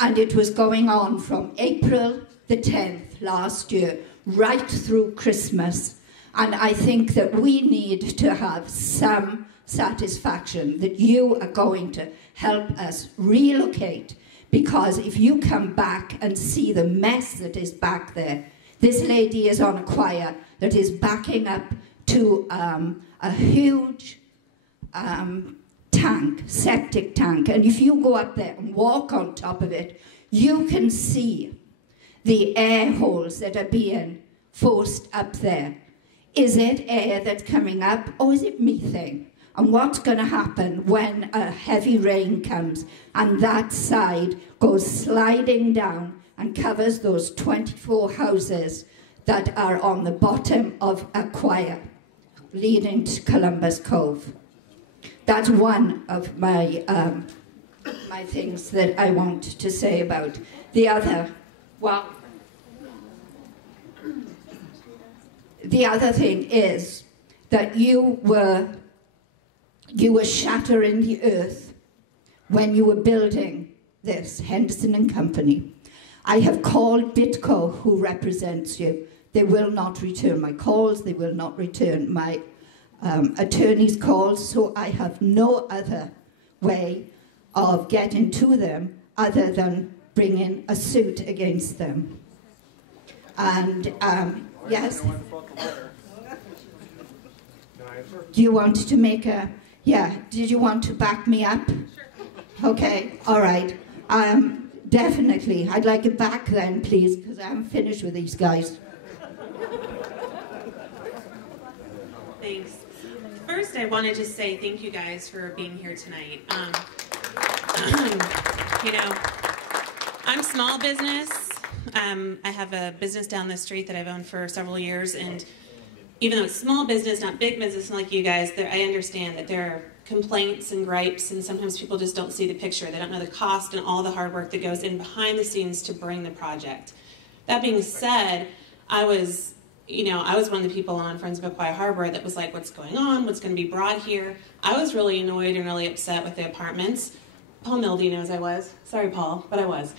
And it was going on from April the 10th last year, right through Christmas. And I think that we need to have some satisfaction that you are going to help us relocate, because if you come back and see the mess that is back there, this lady is on a choir that is backing up to a huge tank, septic tank, and if you go up there and walk on top of it, you can see the air holes that are being forced up there. Is it air that's coming up, or is it methane? And what's going to happen when a heavy rain comes and that side goes sliding down and covers those 24 houses that are on the bottom of Aquia, leading to Columbus Cove? That's one of my my things that I want to say about. The other, well, the other thing is that you were shattering the earth when you were building this, Henderson and Company. I have called Bitco, who represents you. They will not return my calls. They will not return my attorney's calls. So I have no other way of getting to them other than bringing a suit against them. And yes? Do you want to make a... Yeah, did you want to back me up? Sure. Okay, all right. Definitely. I'd like it back then, please, because I haven't finished with these guys. Thanks. First, I want to just say thank you guys for being here tonight. You know, I'm small business. I have a business down the street that I've owned for several years, and even though it's small business, not big business like you guys, I understand that there are complaints and gripes, and sometimes people just don't see the picture. They don't know the cost and all the hard work that goes in behind the scenes to bring the project. That being said, I was one of the people on Friends of Aquia Harbor that was like, what's going on? What's going to be brought here? I was really annoyed and really upset with the apartments. Paul Mildy knows I was. Sorry, Paul, but I was.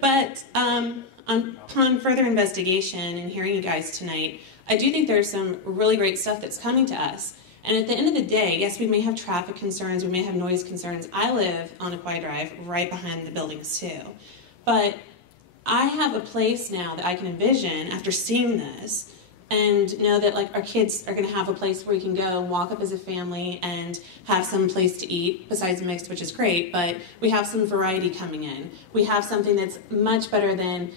But upon further investigation and hearing you guys tonight, I do think there's some really great stuff that's coming to us. And at the end of the day, yes, we may have traffic concerns, we may have noise concerns. I live on Aquia Drive right behind the buildings too. But I have a place now that I can envision after seeing this and know that like our kids are going to have a place where we can go and walk up as a family and have some place to eat besides mixed, which is great, but we have some variety coming in. We have something that's much better than,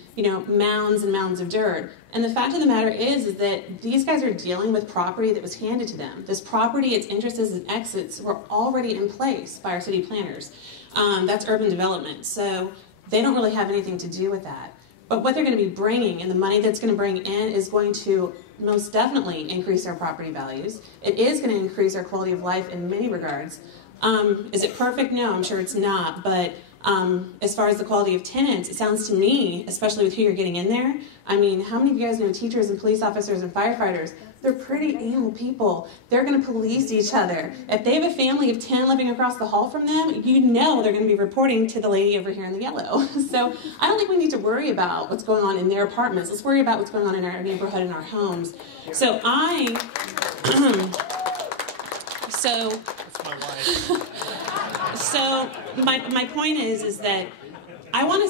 mounds and mounds of dirt. And the fact of the matter is that these guys are dealing with property that was handed to them. This property, its entrances and exits were already in place by our city planners. That's urban development. So they don't really have anything to do with that. But what they're going to be bringing and the money that's going to bring in is going to most definitely increase our property values. It is going to increase our quality of life in many regards. Is it perfect? No, I'm sure it's not. But as far as the quality of tenants, it sounds to me, especially with who you're getting in there, I mean, how many of you guys know teachers and police officers and firefighters? They're pretty animal people. They're going to police each other. If they have a family of 10 living across the hall from them, you know they're going to be reporting to the lady over here in the yellow. So I don't think we need to worry about what's going on in their apartments. Let's worry about what's going on in our neighborhood and our homes. So So my point is that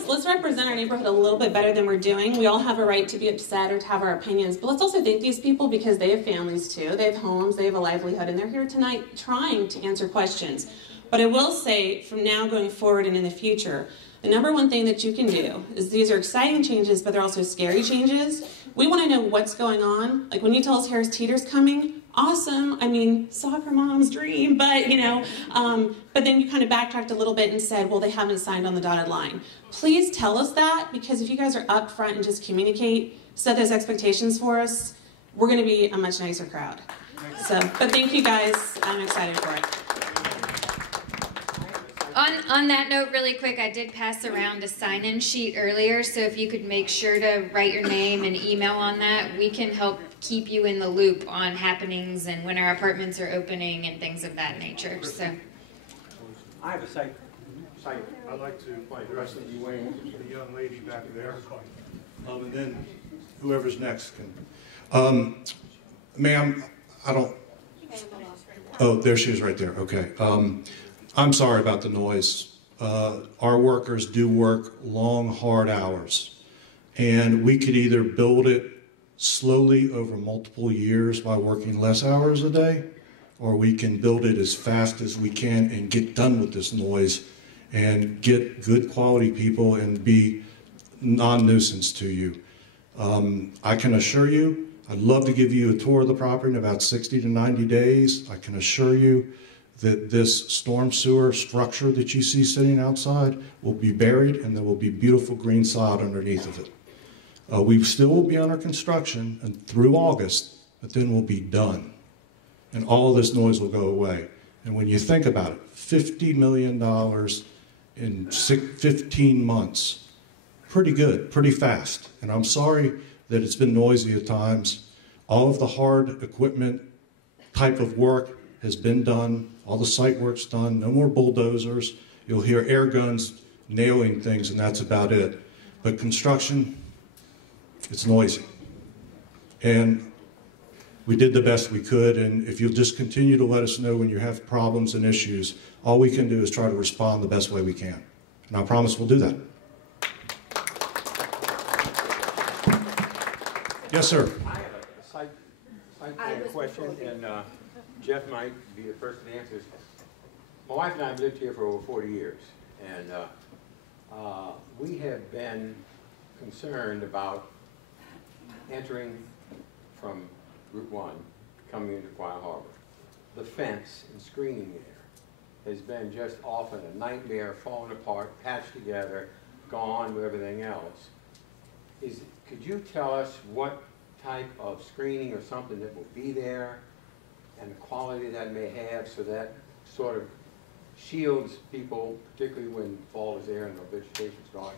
let's represent our neighborhood a little bit better than we're doing. We all have a right to be upset or to have our opinions, but let's also thank these people because they have families too. They have homes, they have a livelihood, and they're here tonight trying to answer questions. But I will say, from now going forward and in the future, the number one thing that you can do is these are exciting changes, but they're also scary changes. We want to know what's going on. Like when you tell us Harris Teeter's coming, awesome. I mean, soccer mom's dream, but but then you kind of backtracked a little bit and said, well, they haven't signed on the dotted line. Please tell us that, because if you guys are upfront and just communicate, set those expectations for us, we're going to be a much nicer crowd. So, but thank you guys. I'm excited for it. On that note, really quick, I did pass around a sign-in sheet earlier, so if you could make sure to write your name and email on that, we can help keep you in the loop on happenings and when our apartments are opening and things of that nature. So, I have a site I'd like to address the young lady back there, and then whoever's next can. Ma'am, I don't. Oh, there she is right there. Okay. I'm sorry about the noise. Our workers do work long, hard hours, and we could either build it slowly over multiple years by working less hours a day, or we can build it as fast as we can and get done with this noise and get good quality people and be non-nuisance to you. I can assure you, I'd love to give you a tour of the property in about 60 to 90 days. I can assure you that this storm sewer structure that you see sitting outside will be buried and there will be beautiful green sod underneath of it. We still will be under construction and through August, but then we'll be done. And all of this noise will go away. And when you think about it, $50 million in 15 months, pretty good, pretty fast. And I'm sorry that it's been noisy at times. All of the hard equipment type of work has been done. All the site work's done. No more bulldozers. You'll hear air guns nailing things, and that's about it. But construction, it's noisy. And we did the best we could, and if you'll just continue to let us know when you have problems and issues, all we can do is try to respond the best way we can. And I promise we'll do that. Yes, sir. I have a side plan question, and Jeff might be the person to answer this. My wife and I have lived here for over 40 years, and we have been concerned about entering from Route 1, coming into Aquia Harbor. The fence and screening there has been just often a nightmare, falling apart, patched together, gone with everything else. Could you tell us what type of screening or something that will be there and the quality that may have, so that sort of shields people, particularly when fall is there and the vegetation's gone,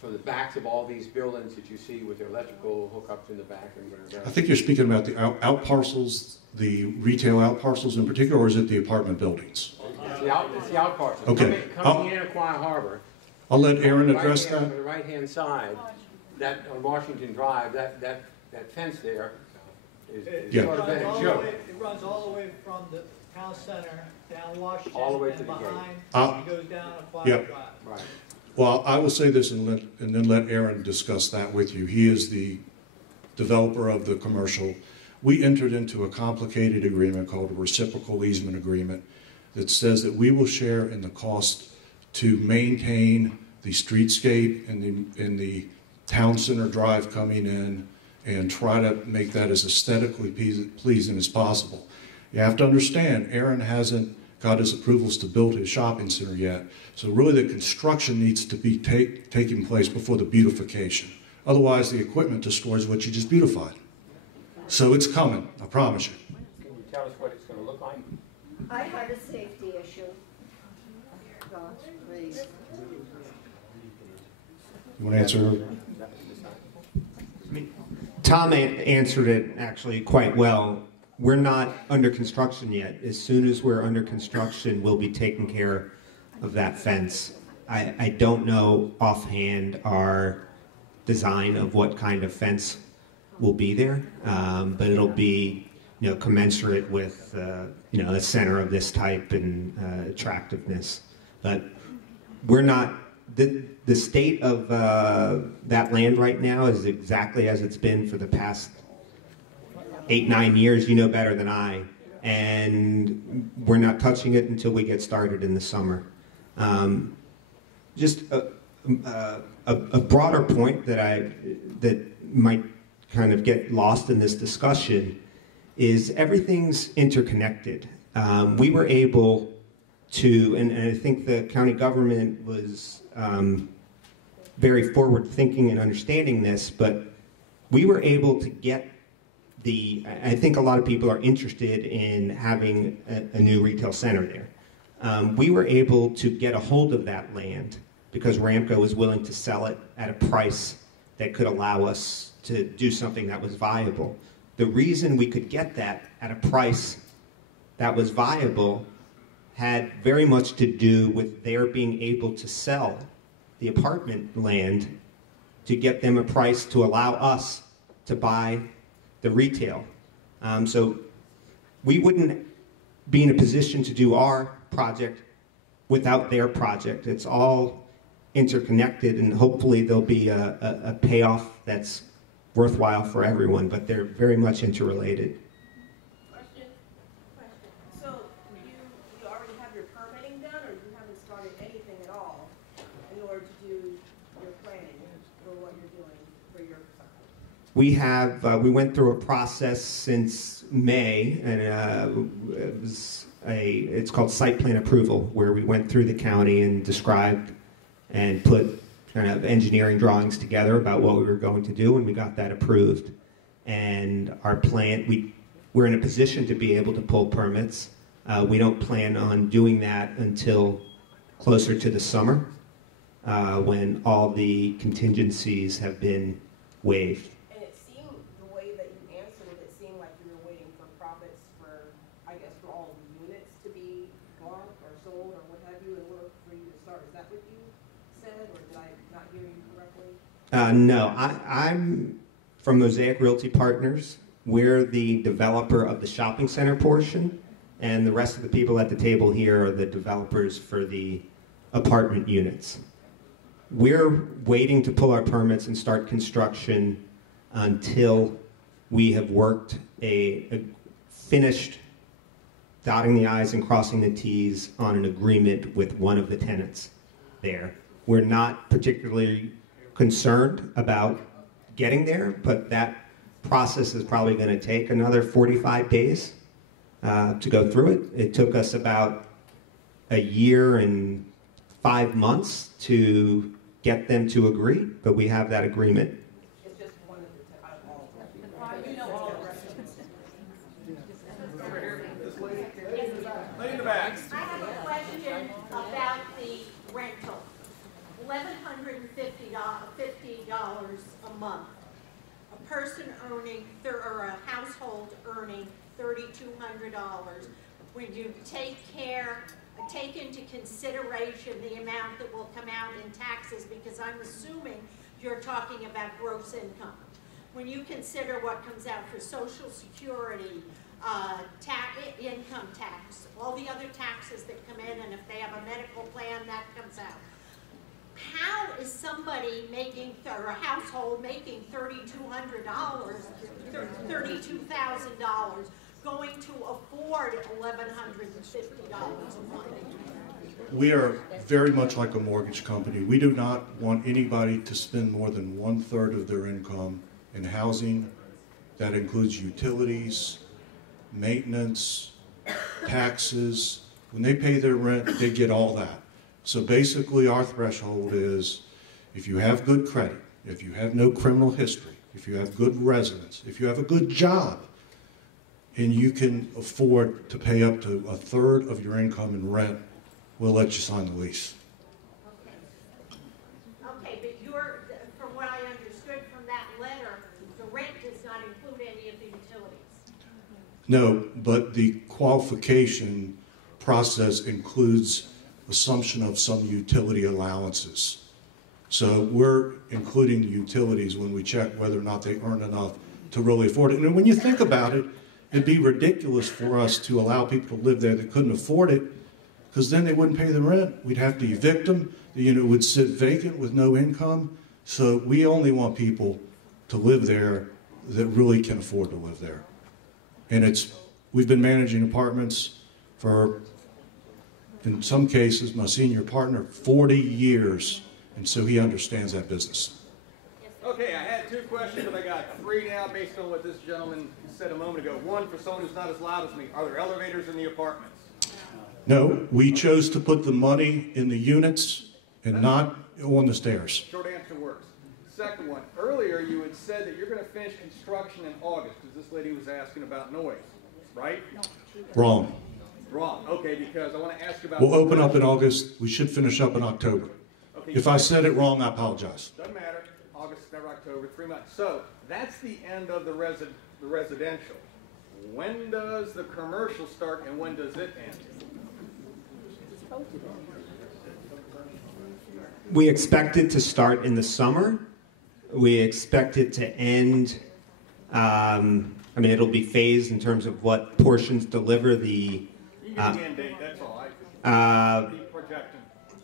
from the backs of all these buildings that you see with their electrical hookups in the back and whatever? I think you're speaking about the out parcels, the retail out parcels in particular, or is it the apartment buildings? It's the out parcels. Okay. Coming in Aquia Harbor. I'll let Aaron address that. On the right-hand side, that on Washington Drive, that fence there is sort of been a joke. It runs all the way from the town center down Washington all the way to and the behind, gate. it goes down Aquia Yep. Drive. Right. Well, I will say this and then let Aaron discuss that with you. He is the developer of the commercial. We entered into a complicated agreement called a Reciprocal Easement Agreement that says that we will share in the cost to maintain the streetscape and the town center drive coming in and try to make that as aesthetically pleasing as possible. You have to understand, Aaron hasn't got his approvals to build his shopping center yet. So really the construction needs to be taking place before the beautification. Otherwise the equipment destroys what you just beautified. So it's coming, I promise you. Can you tell us what it's going to look like? I have a safety issue. God, please. You want to answer? Tom answered it actually quite well. We're not under construction yet. As soon as we're under construction, we'll be taking care of that fence. I don't know offhand our design of what kind of fence will be there, but it'll be commensurate with the center of this type and attractiveness. But we're not. The state of that land right now is exactly as it's been for the past 8-9 years. You know better than I. And we're not touching it until we get started in the summer. Just a broader point that might kind of get lost in this discussion is everything's interconnected. We were able to, and I think the county government was very forward-thinking and understanding this, but we were able to get I think a lot of people are interested in having a new retail center there. We were able to get a hold of that land because Ramco was willing to sell it at a price that could allow us to do something that was viable. The reason we could get that at a price that was viable had very much to do with their being able to sell the apartment land to get them a price to allow us to buy the retail. So we wouldn't be in a position to do our project without their project. It's all interconnected, and hopefully there'll be a payoff that's worthwhile for everyone, but they're very much interrelated. Question. So you already have your permitting done, or you haven't started anything at all in order to do your planning for what you're doing for your site? We went through a process since May, and it's called site plan approval, where we went through the county and described and put kind of engineering drawings together about what we were going to do, and we got that approved. And our plan, we're in a position to be able to pull permits. We don't plan on doing that until closer to the summer, when all the contingencies have been waived. And it seemed, the way that you answered it, it seemed like you were waiting for profits for, I guess, for all the units to be bought or sold or what have you in order for you to start. Is that what you said, or did I not hear you correctly? No, I'm from Mosaic Realty Partners. We're the developer of the shopping center portion, and the rest of the people at the table here are the developers for the apartment units. We're waiting to pull our permits and start construction until we have worked a finished dotting the I's and crossing the T's on an agreement with one of the tenants there. We're not particularly concerned about getting there, but that process is probably going to take another 45 days to go through it. It took us about a year and 5 months to get them to agree, but we have that agreement. It's just one of the out of all. You know all the rest of it. Over here, this lady. Lady in the back. I have a question about the rental. $1,150 a month. A person earning, or a household earning $3,200. When you take into consideration the amount that will come out in taxes, because I'm assuming you're talking about gross income. When you consider what comes out for Social Security, income tax, all the other taxes that come in, and if they have a medical plan, that comes out. How is somebody making, or a household making $3,200, $32,000, going to afford $1,150 a month? We are very much like a mortgage company. We do not want anybody to spend more than 1/3 of their income in housing. That includes utilities, maintenance, taxes. When they pay their rent, they get all that. So basically our threshold is if you have good credit, if you have no criminal history, if you have good residence, if you have a good job, and you can afford to pay up to 1/3 of your income in rent, we'll let you sign the lease. Okay, but from what I understood from that letter, the rent does not include any of the utilities. No, but the qualification process includes assumption of some utility allowances. So we're including the utilities when we check whether or not they earn enough to really afford it. And when you think about it, it'd be ridiculous for us to allow people to live there that couldn't afford it, because then they wouldn't pay the rent. We'd have to evict them. The unit would sit vacant with no income. So we only want people to live there that really can afford to live there. And we've been managing apartments for, in some cases, my senior partner, 40 years. And so he understands that business. Okay, I had 2 questions, but I got 3 now based on what this gentleman said a moment ago. One, for someone who's not as loud as me, are there elevators in the apartments? No, we chose to put the money in the units and not on the stairs. Short answer works. Second one, earlier you had said that you're going to finish construction in August, because this lady was asking about noise, right? Wrong. Wrong. Okay, because I want to ask you about... We'll open up in August. We should finish up in October. Okay, if I said it wrong, I apologize. Doesn't matter. August, September, October, 3 months. So that's the end of the residential. When does the commercial start and when does it end? We expect it to start in the summer. We expect it to end, I mean, it'll be phased in terms of what portions deliver the... You give me the end date, that's all.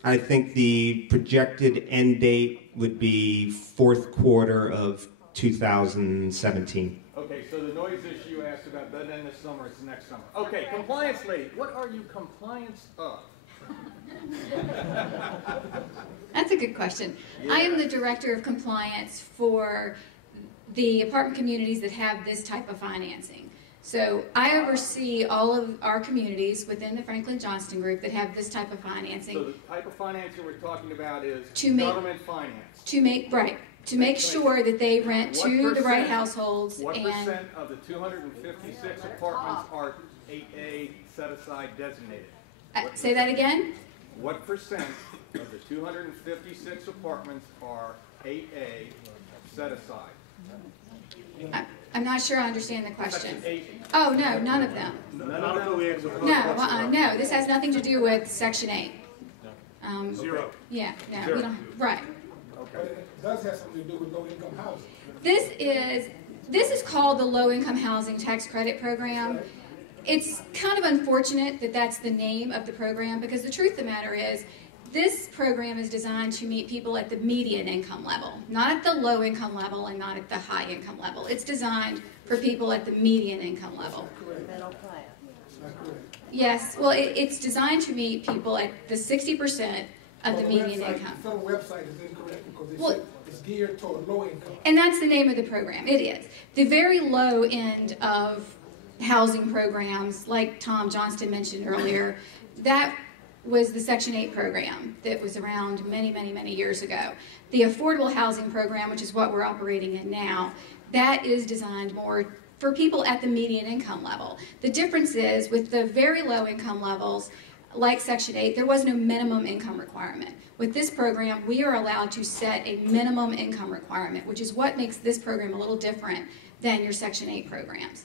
I think the projected end date would be fourth quarter of 2017. Okay, so the noise issue you asked about doesn't end this summer, it's next summer. Okay, compliance lady, what are you compliance of? That's a good question. Yeah. I am the director of compliance for the apartment communities that have this type of financing. So I oversee all of our communities within the Franklin Johnston Group that have this type of financing. So the type of financing we're talking about is government finance. To make sure that they rent to the right households. What percent of the 256 apartments are 8A set aside designated? Say that again? What percent of the 256 apartments are 8A set aside? I'm not sure I understand the question. Oh, no, none of them. No, this has nothing to do with Section 8. Zero. Yeah, no, we don't. Right. Okay. It does have something to do with low-income housing. This is called the Low-Income Housing Tax Credit Program. It's kind of unfortunate that that's the name of the program, because the truth of the matter is this program is designed to meet people at the median income level, not at the low income level and not at the high income level. It's designed for people at the median income level. Yes, well, it's designed to meet people at the 60% of the median income. The website is incorrect because it's geared toward low income. And that's the name of the program. It is. The very low end of housing programs, like Tom Johnston mentioned earlier, that was the Section 8 program that was around many, many, many years ago. The affordable housing program, which is what we're operating in now, that is designed more for people at the median income level. The difference is with the very low income levels, like Section 8, there was no minimum income requirement. With this program, we are allowed to set a minimum income requirement, which is what makes this program a little different than your Section 8 programs.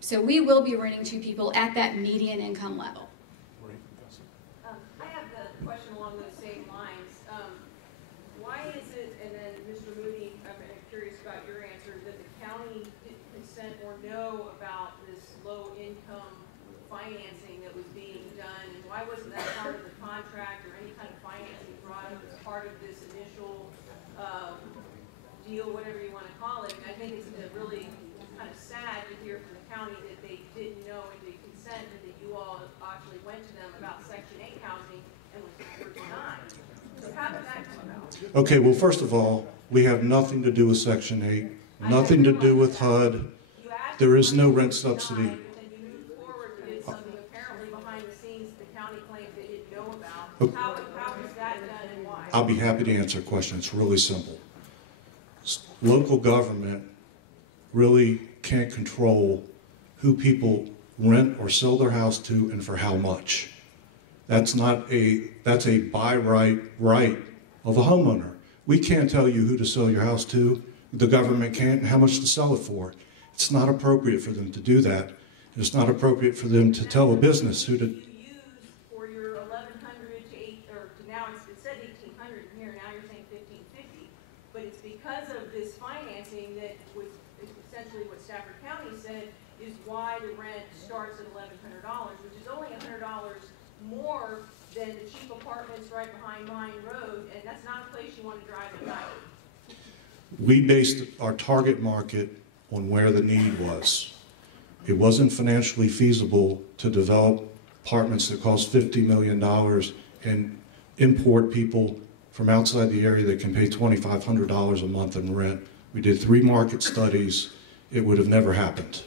So we will be renting to people at that median income level. I have the question along those same lines. Why is it, and then Mr. Moody, I'm curious about your answer, that the county didn't consent or know about this low-income financing that was being done, and why wasn't that part of the contract or any kind of financing brought up as part of this initial deal, whatever you want to call it? And I think it's really kind of sad to hear from the county that they didn't know and didn't consent, and that you all actually went to them about Section 8 housing and were denied. So how did that come about? Okay, well, first of all, we have nothing to do with Section 8, nothing to do with HUD. There is no rent subsidy. I'll be happy to answer a question. It's really simple. Local government really can't control who people rent or sell their house to and for how much. That's a by right of a homeowner. We can't tell you who to sell your house to. The government can't, and how much to sell it for. It's not appropriate for them to do that. It's not appropriate for them to tell a business who to. For your 1,100 to 8, or to now it said 1,800 here. Now you're saying 1,550. But it's because of this financing that was essentially what Stafford County said is why the rent starts at $1,100, which is only $100 more than the cheap apartments right behind Mine Road, and that's not a place you want to drive at night. We based our target market on where the need was. It wasn't financially feasible to develop apartments that cost $50 million and import people from outside the area that can pay $2,500 a month in rent. We did 3 market studies. It would have never happened.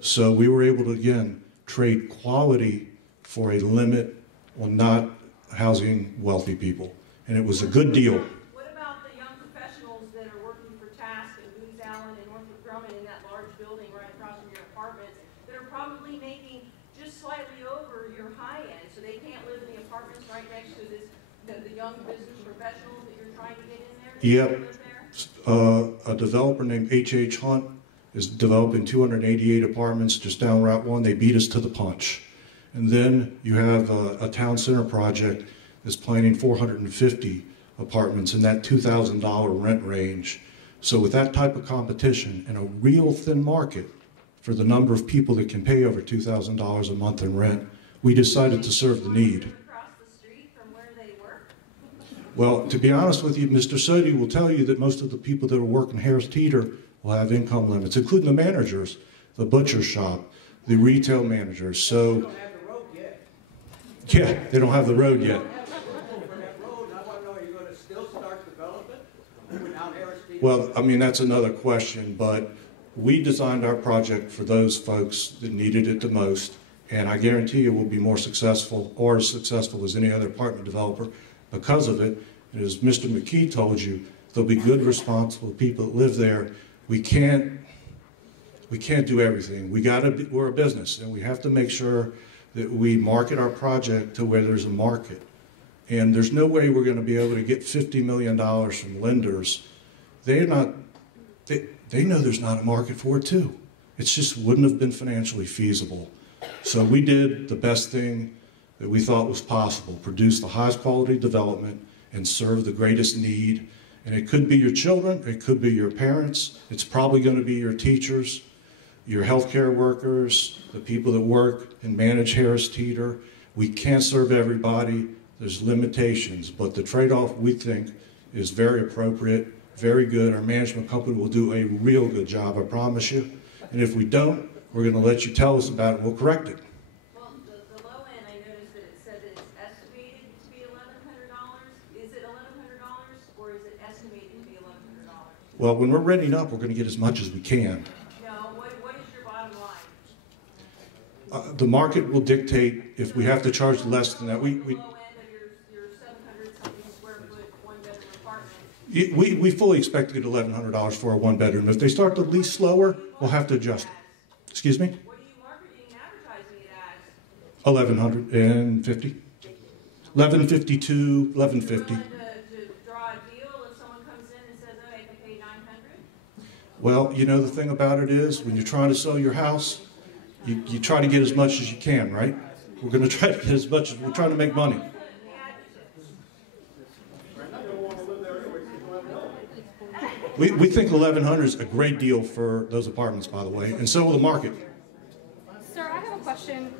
So we were able to, again, trade quality for a limit on not housing wealthy people. And it was a good deal. What about the young professionals that are working for Task and Booz Allen and Northrop Grumman in that large building right across from your apartments that are probably making just slightly over your high end, so they can't live in the apartments right next to this, the young business professionals that you're trying to get in there? Yep. A developer named H.H. Hunt is developing 288 apartments just down Route 1. They beat us to the punch. And then you have a town center project that's planning 450 apartments in that $2,000 rent range. So with that type of competition and a real thin market for the number of people that can pay over $2,000 a month in rent, we decided to serve the need. Well, to be honest with you, Mr. Sodi will tell you that most of the people that are working Harris Teeter will have income limits, including the managers, the butcher shop, the retail managers. So, yeah, they don't have the road yet. Well, I mean, that's another question, but we designed our project for those folks that needed it the most, and I guarantee you we'll be more successful, or as successful as any other apartment developer because of it. And as Mr. McKee told you, there'll be good, responsible people that live there. We can't do everything. We're a business, and we have to make sure that we market our project to where there's a market. And there's no way we're going to be able to get $50 million from lenders. They know there's not a market for it too. It just wouldn't have been financially feasible. So we did the best thing that we thought was possible, produce the highest quality development and serve the greatest need. And it could be your children, it could be your parents, it's probably going to be your teachers, your healthcare workers, the people that work and manage Harris Teeter. We can't serve everybody. There's limitations, but the trade-off we think is very appropriate, very good. Our management company will do a real good job, I promise you. And if we don't, we're going to let you tell us about it and we'll correct it. Well, the low end, I noticed that it said that it's estimated to be $1,100. Is it $1,100 or is it estimated to be $1,100? Well, when we're renting up, we're going to get as much as we can. No, what is your bottom line? The market will dictate if we have to charge less than that. We fully expect to get $1,100 for a one-bedroom. If they start the lease slower, we'll have to adjust it. Excuse me? What are you marketing and advertising it as? $1,150. $1,152, $1,150. To draw a deal if someone comes in and says, oh, I can pay $900? Well, you know, the thing about it is when you're trying to sell your house, you try to get as much as you can, right? We're going to try to get as much as we're trying to make money. We think 1,100 is a great deal for those apartments, by the way, and so will the market. Sir, I have a question.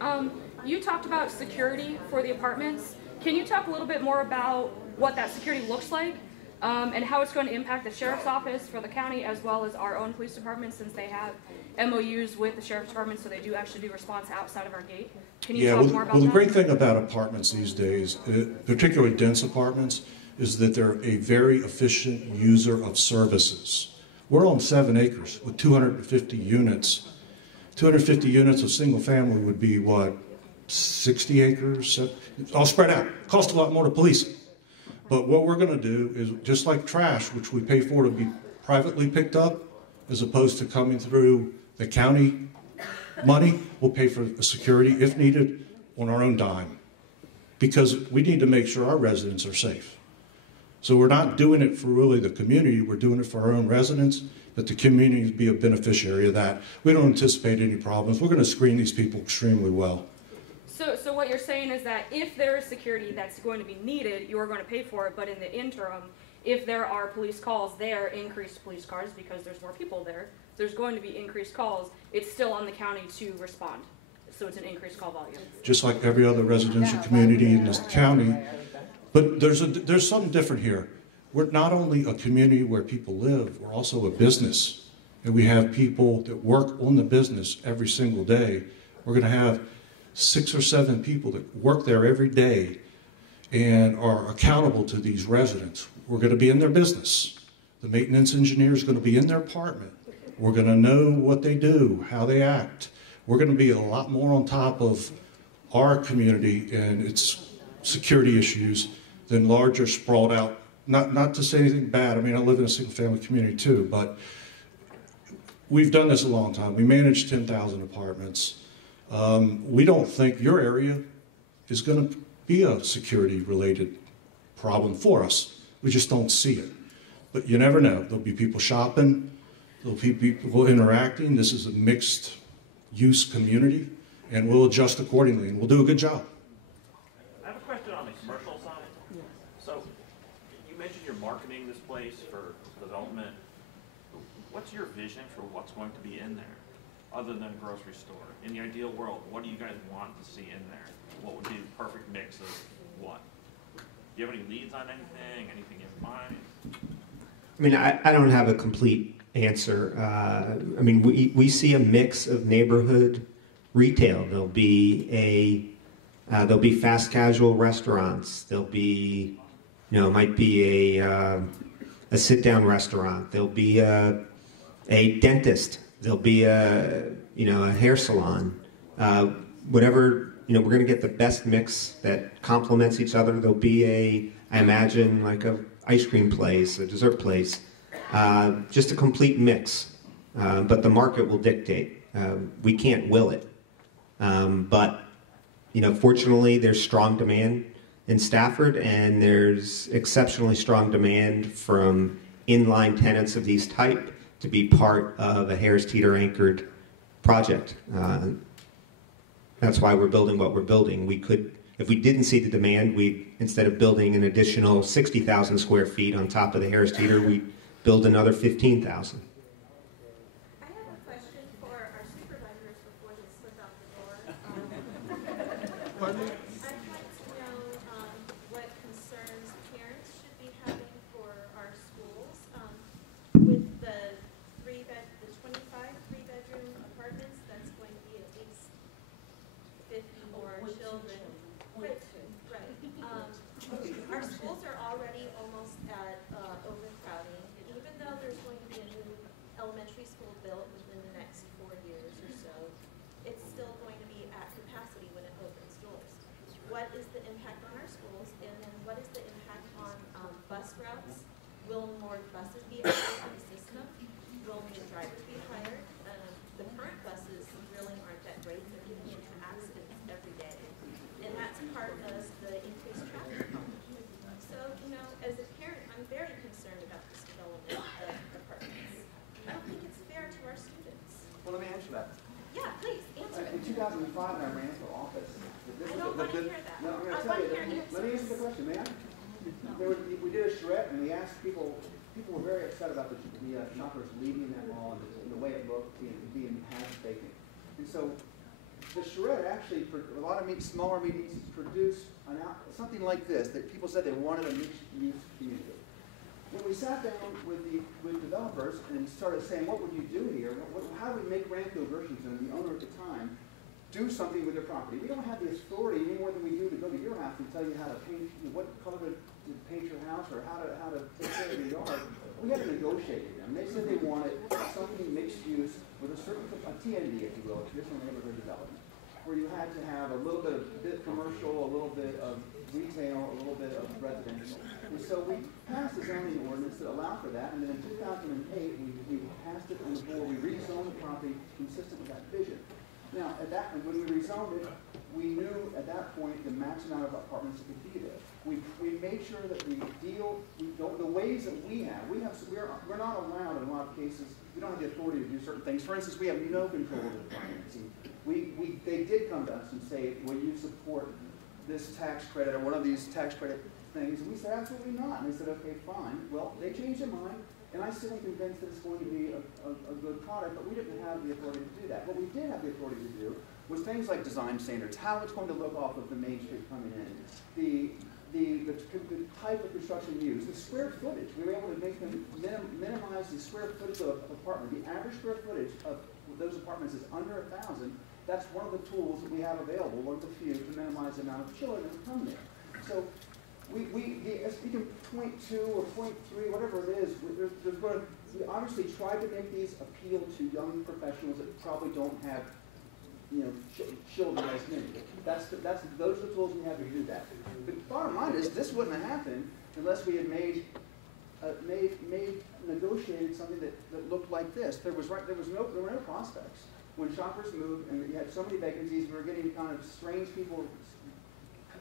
You talked about security for the apartments. Can you talk a little bit more about what that security looks like and how it's going to impact the sheriff's office for the county as well as our own police department, since they have MOUs with the sheriff's department, so they do actually do response outside of our gate? Can you talk more about that? Well, the great thing about apartments these days, particularly dense apartments, is that they're a very efficient user of services. We're on 7 acres with 250 units. 250 units of single family would be what, 60 acres? All spread out. Cost a lot more to police it. But what we're going to do is, just like trash, which we pay for to be privately picked up, as opposed to coming through the county money, we'll pay for the security, if needed, on our own dime. Because we need to make sure our residents are safe. So we're not doing it for really the community, we're doing it for our own residents, but the community will be a beneficiary of that. We don't anticipate any problems. We're going to screen these people extremely well. So what you're saying is that if there is security that's going to be needed, you are going to pay for it, but in the interim, if there are police calls there, increased police cars, because there's more people there, there's going to be increased calls, it's still on the county to respond. So it's an increased call volume. Just like every other residential community in this county. But there's something different here. We're not only a community where people live, we're also a business. And we have people that work on the business every single day. We're going to have 6 or 7 people that work there every day and are accountable to these residents. We're going to be in their business. The maintenance engineer is going to be in their apartment. We're going to know what they do, how they act. We're going to be a lot more on top of our community and its security issues than larger, sprawled out, not to say anything bad. I mean, I live in a single family community too, but we've done this a long time. We manage 10,000 apartments. We don't think your area is going to be a security related problem for us. We just don't see it. But you never know. There'll be people shopping, there'll be people interacting. This is a mixed use community, and we'll adjust accordingly, and we'll do a good job. I have a question on the commercial side. So you mentioned you're marketing this place for development. What's your vision for what's going to be in there other than a grocery store? In the ideal world, what do you guys want to see in there? What would be the perfect mix of what? Do you have any leads on anything? Anything in mind? I mean, I don't have a complete answer. I mean, we see a mix of neighborhood retail. There'll be fast casual restaurants. There'll be, it might be a sit-down restaurant. There'll be a dentist. There'll be a hair salon. Whatever, we're going to get the best mix that complements each other. There'll be I imagine, like a ice cream place, a dessert place, just a complete mix. But the market will dictate. We can't will it. But, fortunately, there's strong demand in Stafford, and there's exceptionally strong demand from inline tenants of these type to be part of a Harris Teeter anchored project. That's why we're building what we're building. We could, if we didn't see the demand, instead of building an additional 60,000 square feet on top of the Harris Teeter, we'd build another 15,000. I have a question for our supervisors before they slip out the door. Pardon me? I'd like to know what concerns parents should be having for our schools with the 25 three-bedroom apartments. That's going to be at least 50 more children. Right. Our schools are already almost at overcrowding. Even though there's going to be a new elementary school built within the next 4 years or so, it's still going to be at capacity when it opens doors. What is the impact on our schools, and then what is the impact on bus routes? Will more buses be added to the system? Will new drivers be hired? The current buses really aren't that great. They're getting into accidents every day. And that's part of the increased traffic. So, as a parent, I'm very concerned about this development of apartments. I don't think it's fair to our students. Well, let me answer that. Yeah, please, answer it. In 2005, when I ran for office, I don't want to hear that. No, I'm going I to want tell to hear you. answers. Let me answer the question, may I? We did a charrette, and we asked people. People were very upset about the shoppers leaving that mall and the way it looked, being half vacant. And so the charrette actually, for a lot of smaller meetings, produced something like this that people said they wanted a mixed-use community. When we sat down with developers and started saying, what would you do here? How do we make Rancho Gershenson, the owner at the time, do something with their property? We don't have the authority any more than we do to go to your house and tell you how to paint, what color to paint your house or how to take care of your yard. We had to negotiate with them. They said they wanted something mixed use with a TND, if you will, a traditional neighborhood development, where you had to have a little bit of commercial, a little bit of retail, a little bit of residential. And so we passed a zoning ordinance that allowed for that, and then in 2008 we passed it on the board. We rezoned the property consistent with that vision. Now, when we rezoned it, we knew at that point the max amount of apartments that could be there. We made sure that the ways that we're not allowed in a lot of cases. We don't have the authority to do certain things. For instance, we have no control of the financing. They did come to us and say, will you support this tax credit or one of these tax credit things? And we said, absolutely not. And they said, okay, fine. Well, they changed their mind, and I still am convinced that it's going to be a good product, but we didn't have the authority to do that. What we did have the authority to do was things like design standards, how it's going to look off of the main street coming in, the type of construction used, the square footage. We were able to make them minimize the square footage of an apartment. The average square footage of those apartments is under 1,000. That's one of the tools that we have available, one of the few, to minimize the amount of children that come there. So we can point 2 or point 3, whatever it is, we obviously tried to make these appeal to young professionals that probably don't have children as many. Those are the tools we have to do that. But the bottom line is, this wouldn't have happened unless we had negotiated something that looked like this. There were no prospects. When shoppers moved and you had so many vacancies, we were getting kind of strange people,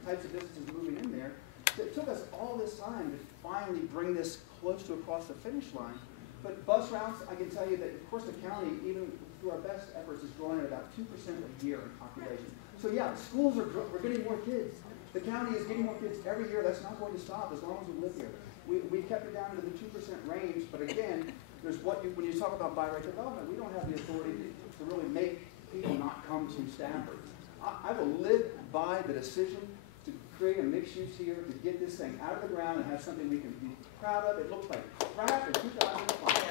types of businesses moving in there. It took us all this time to finally bring this close to across the finish line. But bus routes, I can tell you that, of course, the county, even through our best efforts, is growing at about 2% a year in population. So yeah, schools we're getting more kids. The county is getting more kids every year. That's not going to stop as long as we live here. We kept it down to the 2% range, but again, there's when you talk about by right development, we don't have the authority to really make people not come to Stafford. I will live by the decision to create a mixed use here, to get this thing out of the ground and have something we can be proud of. It looks like crap in 2005.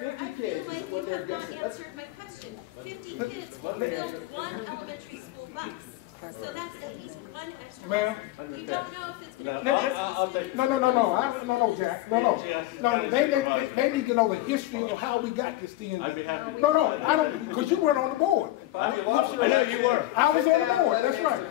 50 kids is what they're guessing. Answered my question. 50 kids will build one elementary school bus. So that's at least one extra bus. You don't know if it's going to be No, Jack. No. They need to know the history of how we got this thing. I'd be happy. No, I don't, because you weren't on the board. I know you were. I was on the board, that's right.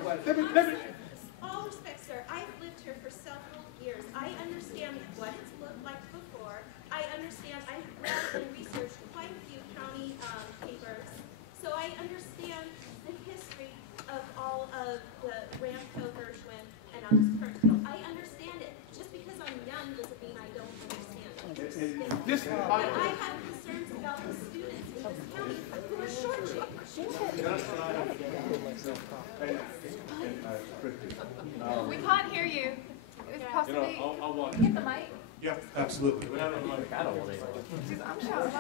All respect, sir, I've lived here for several years. I understand what it's looked like before. I understand, I've read and researched quite a few county papers. So I understand the history of all of the Ramco, Gershwin, and Springfield. I understand it. Just because I'm young doesn't mean I don't understand it. But I have concerns about the students in this county who are shortchanged. We can't hear you. It's possibly I'll hit the mic. Yeah, absolutely. I'm shouting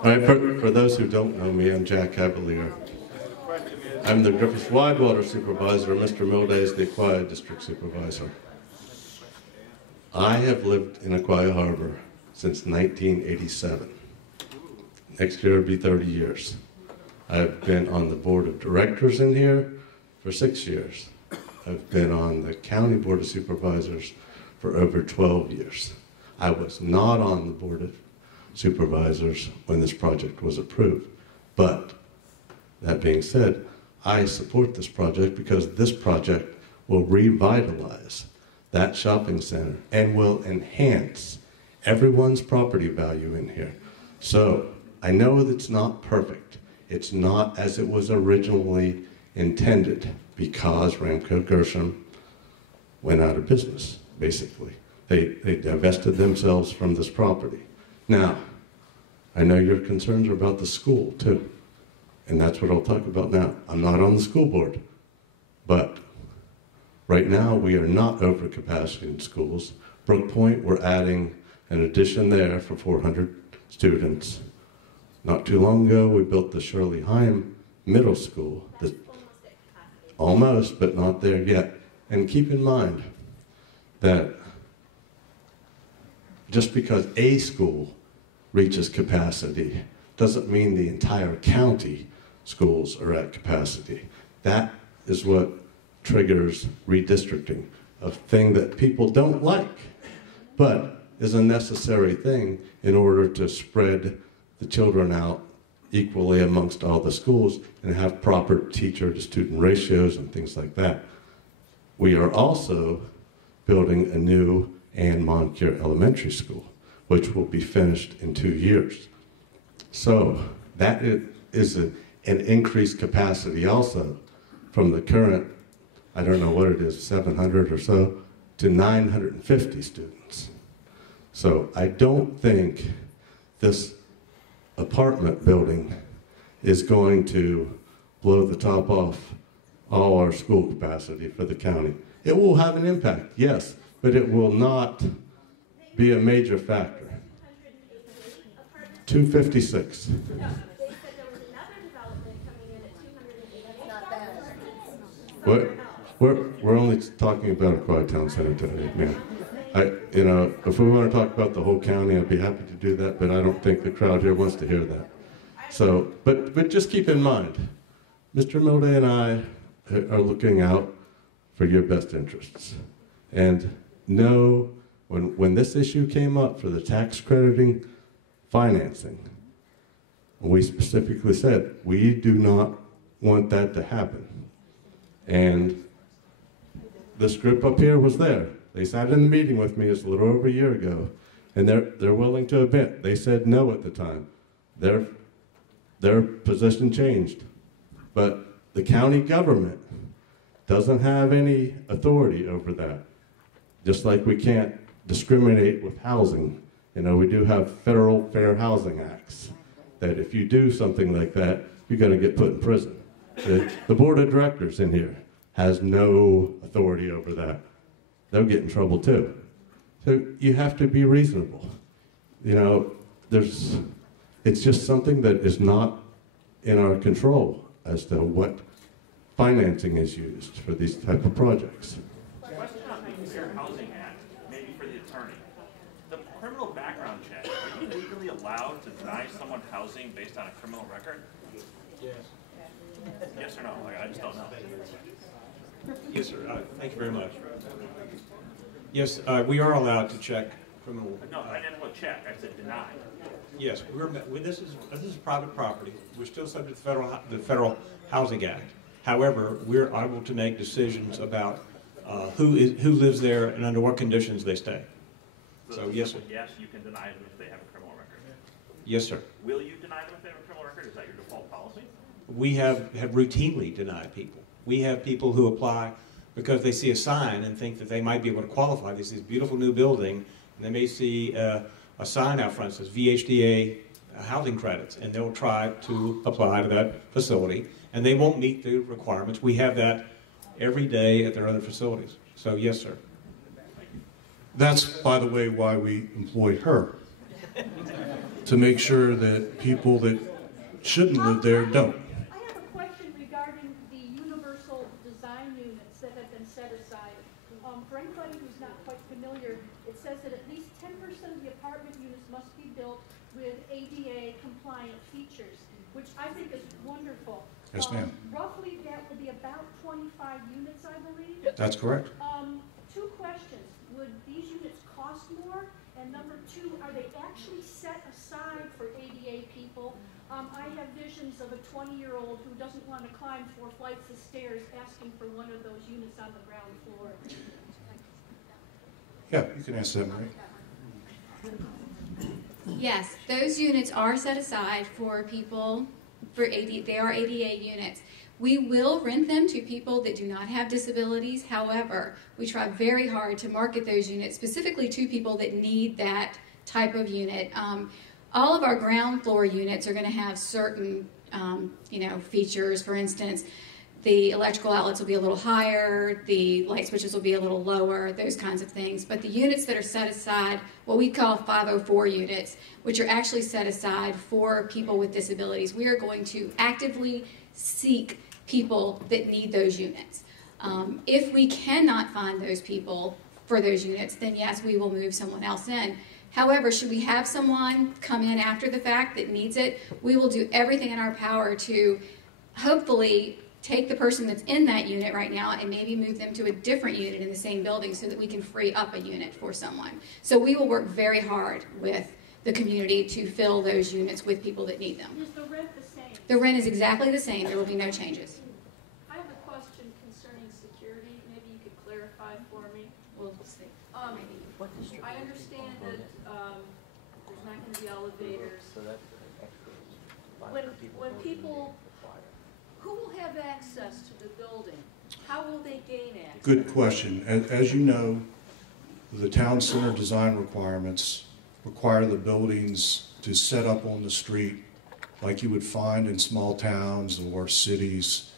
All right, for those who don't know me, I'm Jack Cavalier. I'm the Griffith Widewater Supervisor, and Mr. Milday is the Aquia District Supervisor. I have lived in Aquia Harbor since 1987. Next year will be 30 years. I've been on the board of directors in here for 6 years. I've been on the County Board of Supervisors for over 12 years. I was not on the Board of Supervisors when this project was approved. But that being said, I support this project because this project will revitalize that shopping center and will enhance everyone's property value in here. So I know that it's not perfect. It's not as it was originally intended because Ramco Gershon went out of business, basically. They divested themselves from this property. Now, I know your concerns are about the school too, and that's what I'll talk about now. I'm not on the school board, but right now we are not over capacity in schools. Brook Point, we're adding an addition there for 400 students. Not too long ago, we built the Shirley Heim Middle School. Almost, but not there yet. And keep in mind that just because a school reaches capacity doesn't mean the entire county schools are at capacity. That is what triggers redistricting, a thing that people don't like, but is a necessary thing in order to spread the children out equally amongst all the schools and have proper teacher to student ratios and things like that. We are also building a new Ann Moncure Elementary School, which will be finished in 2 years. So that is an increased capacity also from the current, I don't know what it is, 700 or so, to 950 students. So I don't think this apartment building is going to blow the top off all our school capacity for the county. It will have an impact, yes, but it will not be a major factor. 256. We're only talking about Aquia Town Center today, man. If we want to talk about the whole county, I'd be happy to do that, but I don't think the crowd here wants to hear that. So, but just keep in mind, Mr. Milday and I are looking out for your best interests. And know, when this issue came up for the tax crediting financing, we specifically said, we do not want that to happen. And this group up here was there. They sat in the meeting with me just a little over a year ago, and they're willing to admit they said no at the time. Their position changed, but the county government doesn't have any authority over that. Just like we can't discriminate with housing. You know, we do have federal fair housing acts that if you do something like that, you're going to get put in prison. The board of directors in here has no authority over that. They'll get in trouble too. So you have to be reasonable. You know, it's just something that is not in our control as to what financing is used for these type of projects. Question on the Fair Housing Act, maybe for the attorney. The criminal background check, are you legally allowed to deny someone housing based on a criminal record? Yes. Yes or no? I just don't know. Yes, sir. Thank you very much. Yes, we are allowed to check criminal. No, I didn't want to check. I said deny. Yes, this is private property. We're still subject to the Federal Housing Act. However, we're able to make decisions about who lives there and under what conditions they stay. So yes, sir. Yes, you can deny them if they have a criminal record. Yes, sir. Will you deny them if they have a criminal record? Is that your default policy? We have routinely denied people. We have people who apply because they see a sign and think that they might be able to qualify. They see this beautiful new building, and they may see a sign out front that says VHDA housing credits, and they'll try to apply to that facility, and they won't meet the requirements. We have that every day at their other facilities. So yes, sir. That's, by the way, why we employ her, to make sure that people that shouldn't live there don't. I have a question regarding the universal design units that have been set aside. For anybody who's not quite familiar, it says that at least 10% of the apartment units must be built with ADA compliant features, which I think is wonderful. Yes, ma'am. Roughly that would be about 25 units, I believe. That's correct. Two questions. Would these units cost more? And number two, are they actually set aside for ADA people? I have visions of a 20-year-old who doesn't want to climb 4 flights of stairs asking for one of those units on the ground floor. Yeah, you can answer that, Marie. Yes, those units are set aside for people, they are ADA units. We will rent them to people that do not have disabilities. However, we try very hard to market those units specifically to people that need that type of unit. All of our ground floor units are going to have certain, features. For instance, the electrical outlets will be a little higher, the light switches will be a little lower, those kinds of things. But the units that are set aside, what we call 504 units, which are actually set aside for people with disabilities, we are going to actively seek people that need those units. If we cannot find those people for those units, then yes, we will move someone else in. However, should we have someone come in after the fact that needs it, we will do everything in our power to hopefully take the person that's in that unit right now and maybe move them to a different unit in the same building so that we can free up a unit for someone. So we will work very hard with the community to fill those units with people that need them. Is the rent the same? The rent is exactly the same. There will be no changes. I have a question concerning security. Maybe you could clarify for me. We'll see. I understand that there's not going to be elevators. When people, who will have access to the building? How will they gain access? Good question. As you know, the town center design requirements require the buildings to set up on the street like you would find in small towns or cities,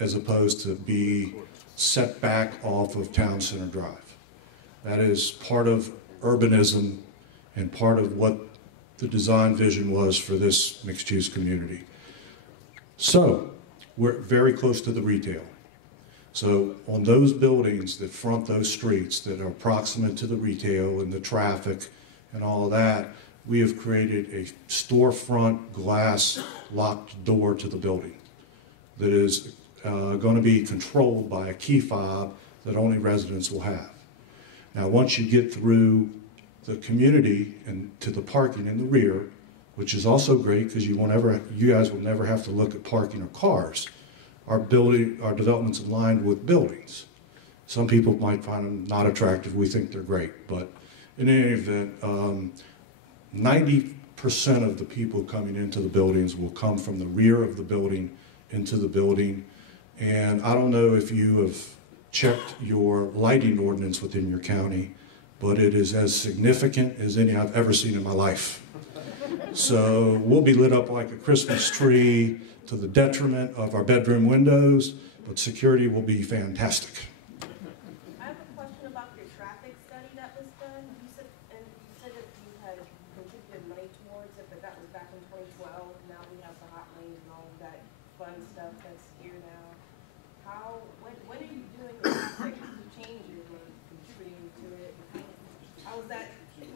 as opposed to be set back off of Town Center Drive. That is part of urbanism and part of what the design vision was for this mixed-use community. So, we're very close to the retail. So, on those buildings that front those streets that are proximate to the retail and the traffic and all of that, we have created a storefront glass locked door to the building that is going to be controlled by a key fob that only residents will have. Now, once you get through the community and to the parking in the rear, which is also great because you guys will never have to look at parking or cars. Our development's aligned with buildings. Some people might find them not attractive. We think they're great, but in any event, 90% of the people coming into the buildings will come from the rear of the building into the building, And I don't know if you have checked your lighting ordinance within your county, but it is as significant as any I've ever seen in my life. So we'll be lit up like a Christmas tree to the detriment of our bedroom windows, but security will be fantastic. I have a question about your traffic study that was done. You said that you had contributed money towards it, but that was back in 2012. Now we have the hot lanes and all of that fun stuff that's here now. What are you doing with the changes and contributing to it? How is that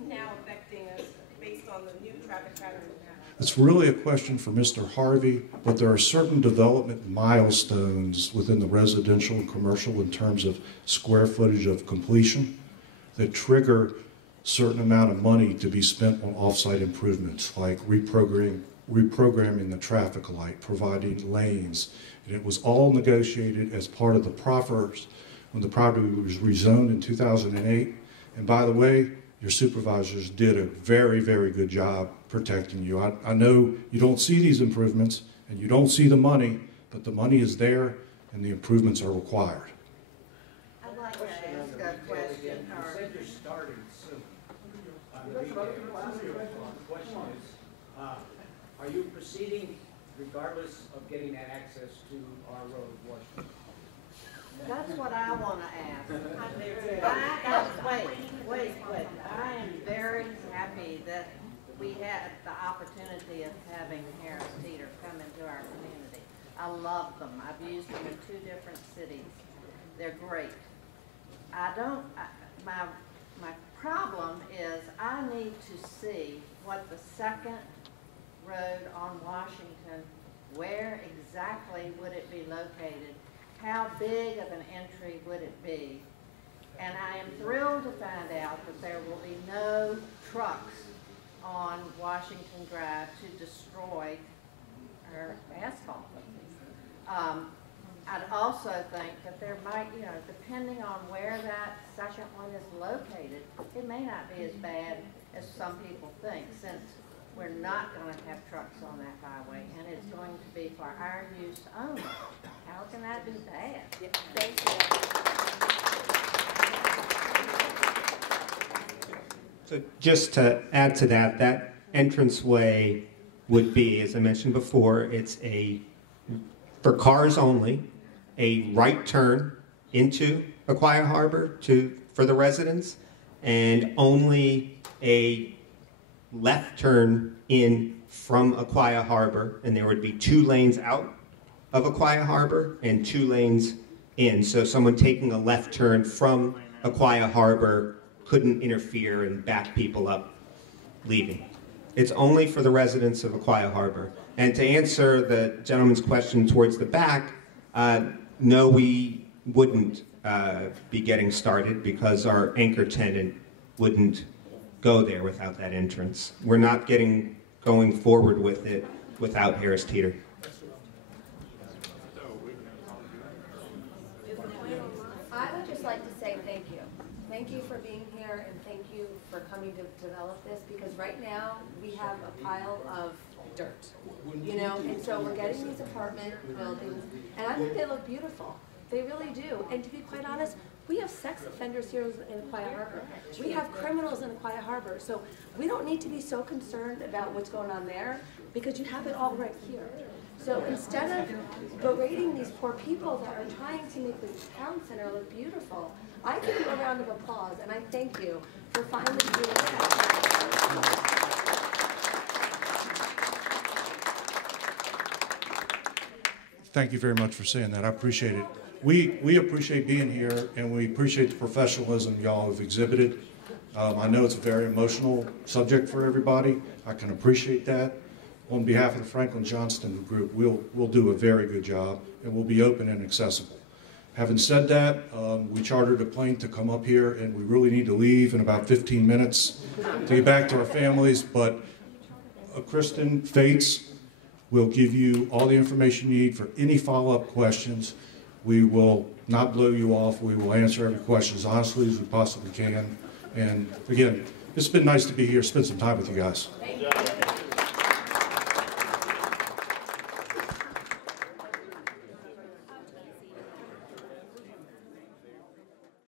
now affecting us based on the new traffic patterns we have? It's really a question for Mr. Harvey, but there are certain development milestones within the residential and commercial in terms of square footage of completion that trigger a certain amount of money to be spent on off-site improvements, like reprogramming the traffic light, providing lanes. And it was all negotiated as part of the proffers when the property was rezoned in 2008. And by the way, your supervisors did a very, very good job protecting you. I know you don't see these improvements and you don't see the money, but the money is there and the improvements are required. I'd like to ask a question. You said you're starting soon. The question is, are you proceeding regardless of getting that access to our road, Washington? That's what I want to ask. Wait. I am very happy that we had the opportunity of having Harris Teeter come into our community. I love them. I've used them in 2 different cities. They're great. My problem is I need to see what the second road on Washington, where exactly would it be located? How big of an entry would it be? And I am thrilled to find out that there will be no trucks on Washington Drive to destroy our asphalt. I'd also think that there might, depending on where that second one is located, it may not be as bad as some people think, since we're not going to have trucks on that highway, and it's going to be for our use only. How can that be bad? Thank you. So just to add to that, that entranceway would be, as I mentioned before, it's for cars only, a right turn into Aquia Harbor for the residents, and only a left turn in from Aquia Harbor, and there would be 2 lanes out of Aquia Harbor and 2 lanes in. So someone taking a left turn from Aquia Harbor couldn't interfere and back people up leaving. It's only for the residents of Aquia Harbor. And to answer the gentleman's question towards the back, no, we wouldn't be getting started because our anchor tenant wouldn't go there without that entrance. We're not going forward with it without Harris Teeter. I would just like to say thank you. Thank you for being here, and thank you for coming to develop this, because right now we have a pile of dirt, and so we're getting these apartment buildings, and I think they look beautiful. They really do. And to be quite honest, we have sex offenders here in Aquia Harbor. We have criminals in Aquia Harbor. So we don't need to be so concerned about what's going on there, because you have it all right here. So instead of berating these poor people that are trying to make the town center look beautiful, I give you a round of applause, and I thank you for finally doing that. Thank you very much for saying that. I appreciate it. We appreciate being here, and we appreciate the professionalism y'all have exhibited. I know it's a very emotional subject for everybody. I can appreciate that. On behalf of the Franklin Johnston Group, we'll do a very good job, and we'll be open and accessible. Having said that, we chartered a plane to come up here, and we really need to leave in about 15 minutes to get back to our families. But Kristen Fates will give you all the information you need for any follow-up questions. We will not blow you off. We will answer every question as honestly as we possibly can. And again, it's been nice to be here, spend some time with you guys.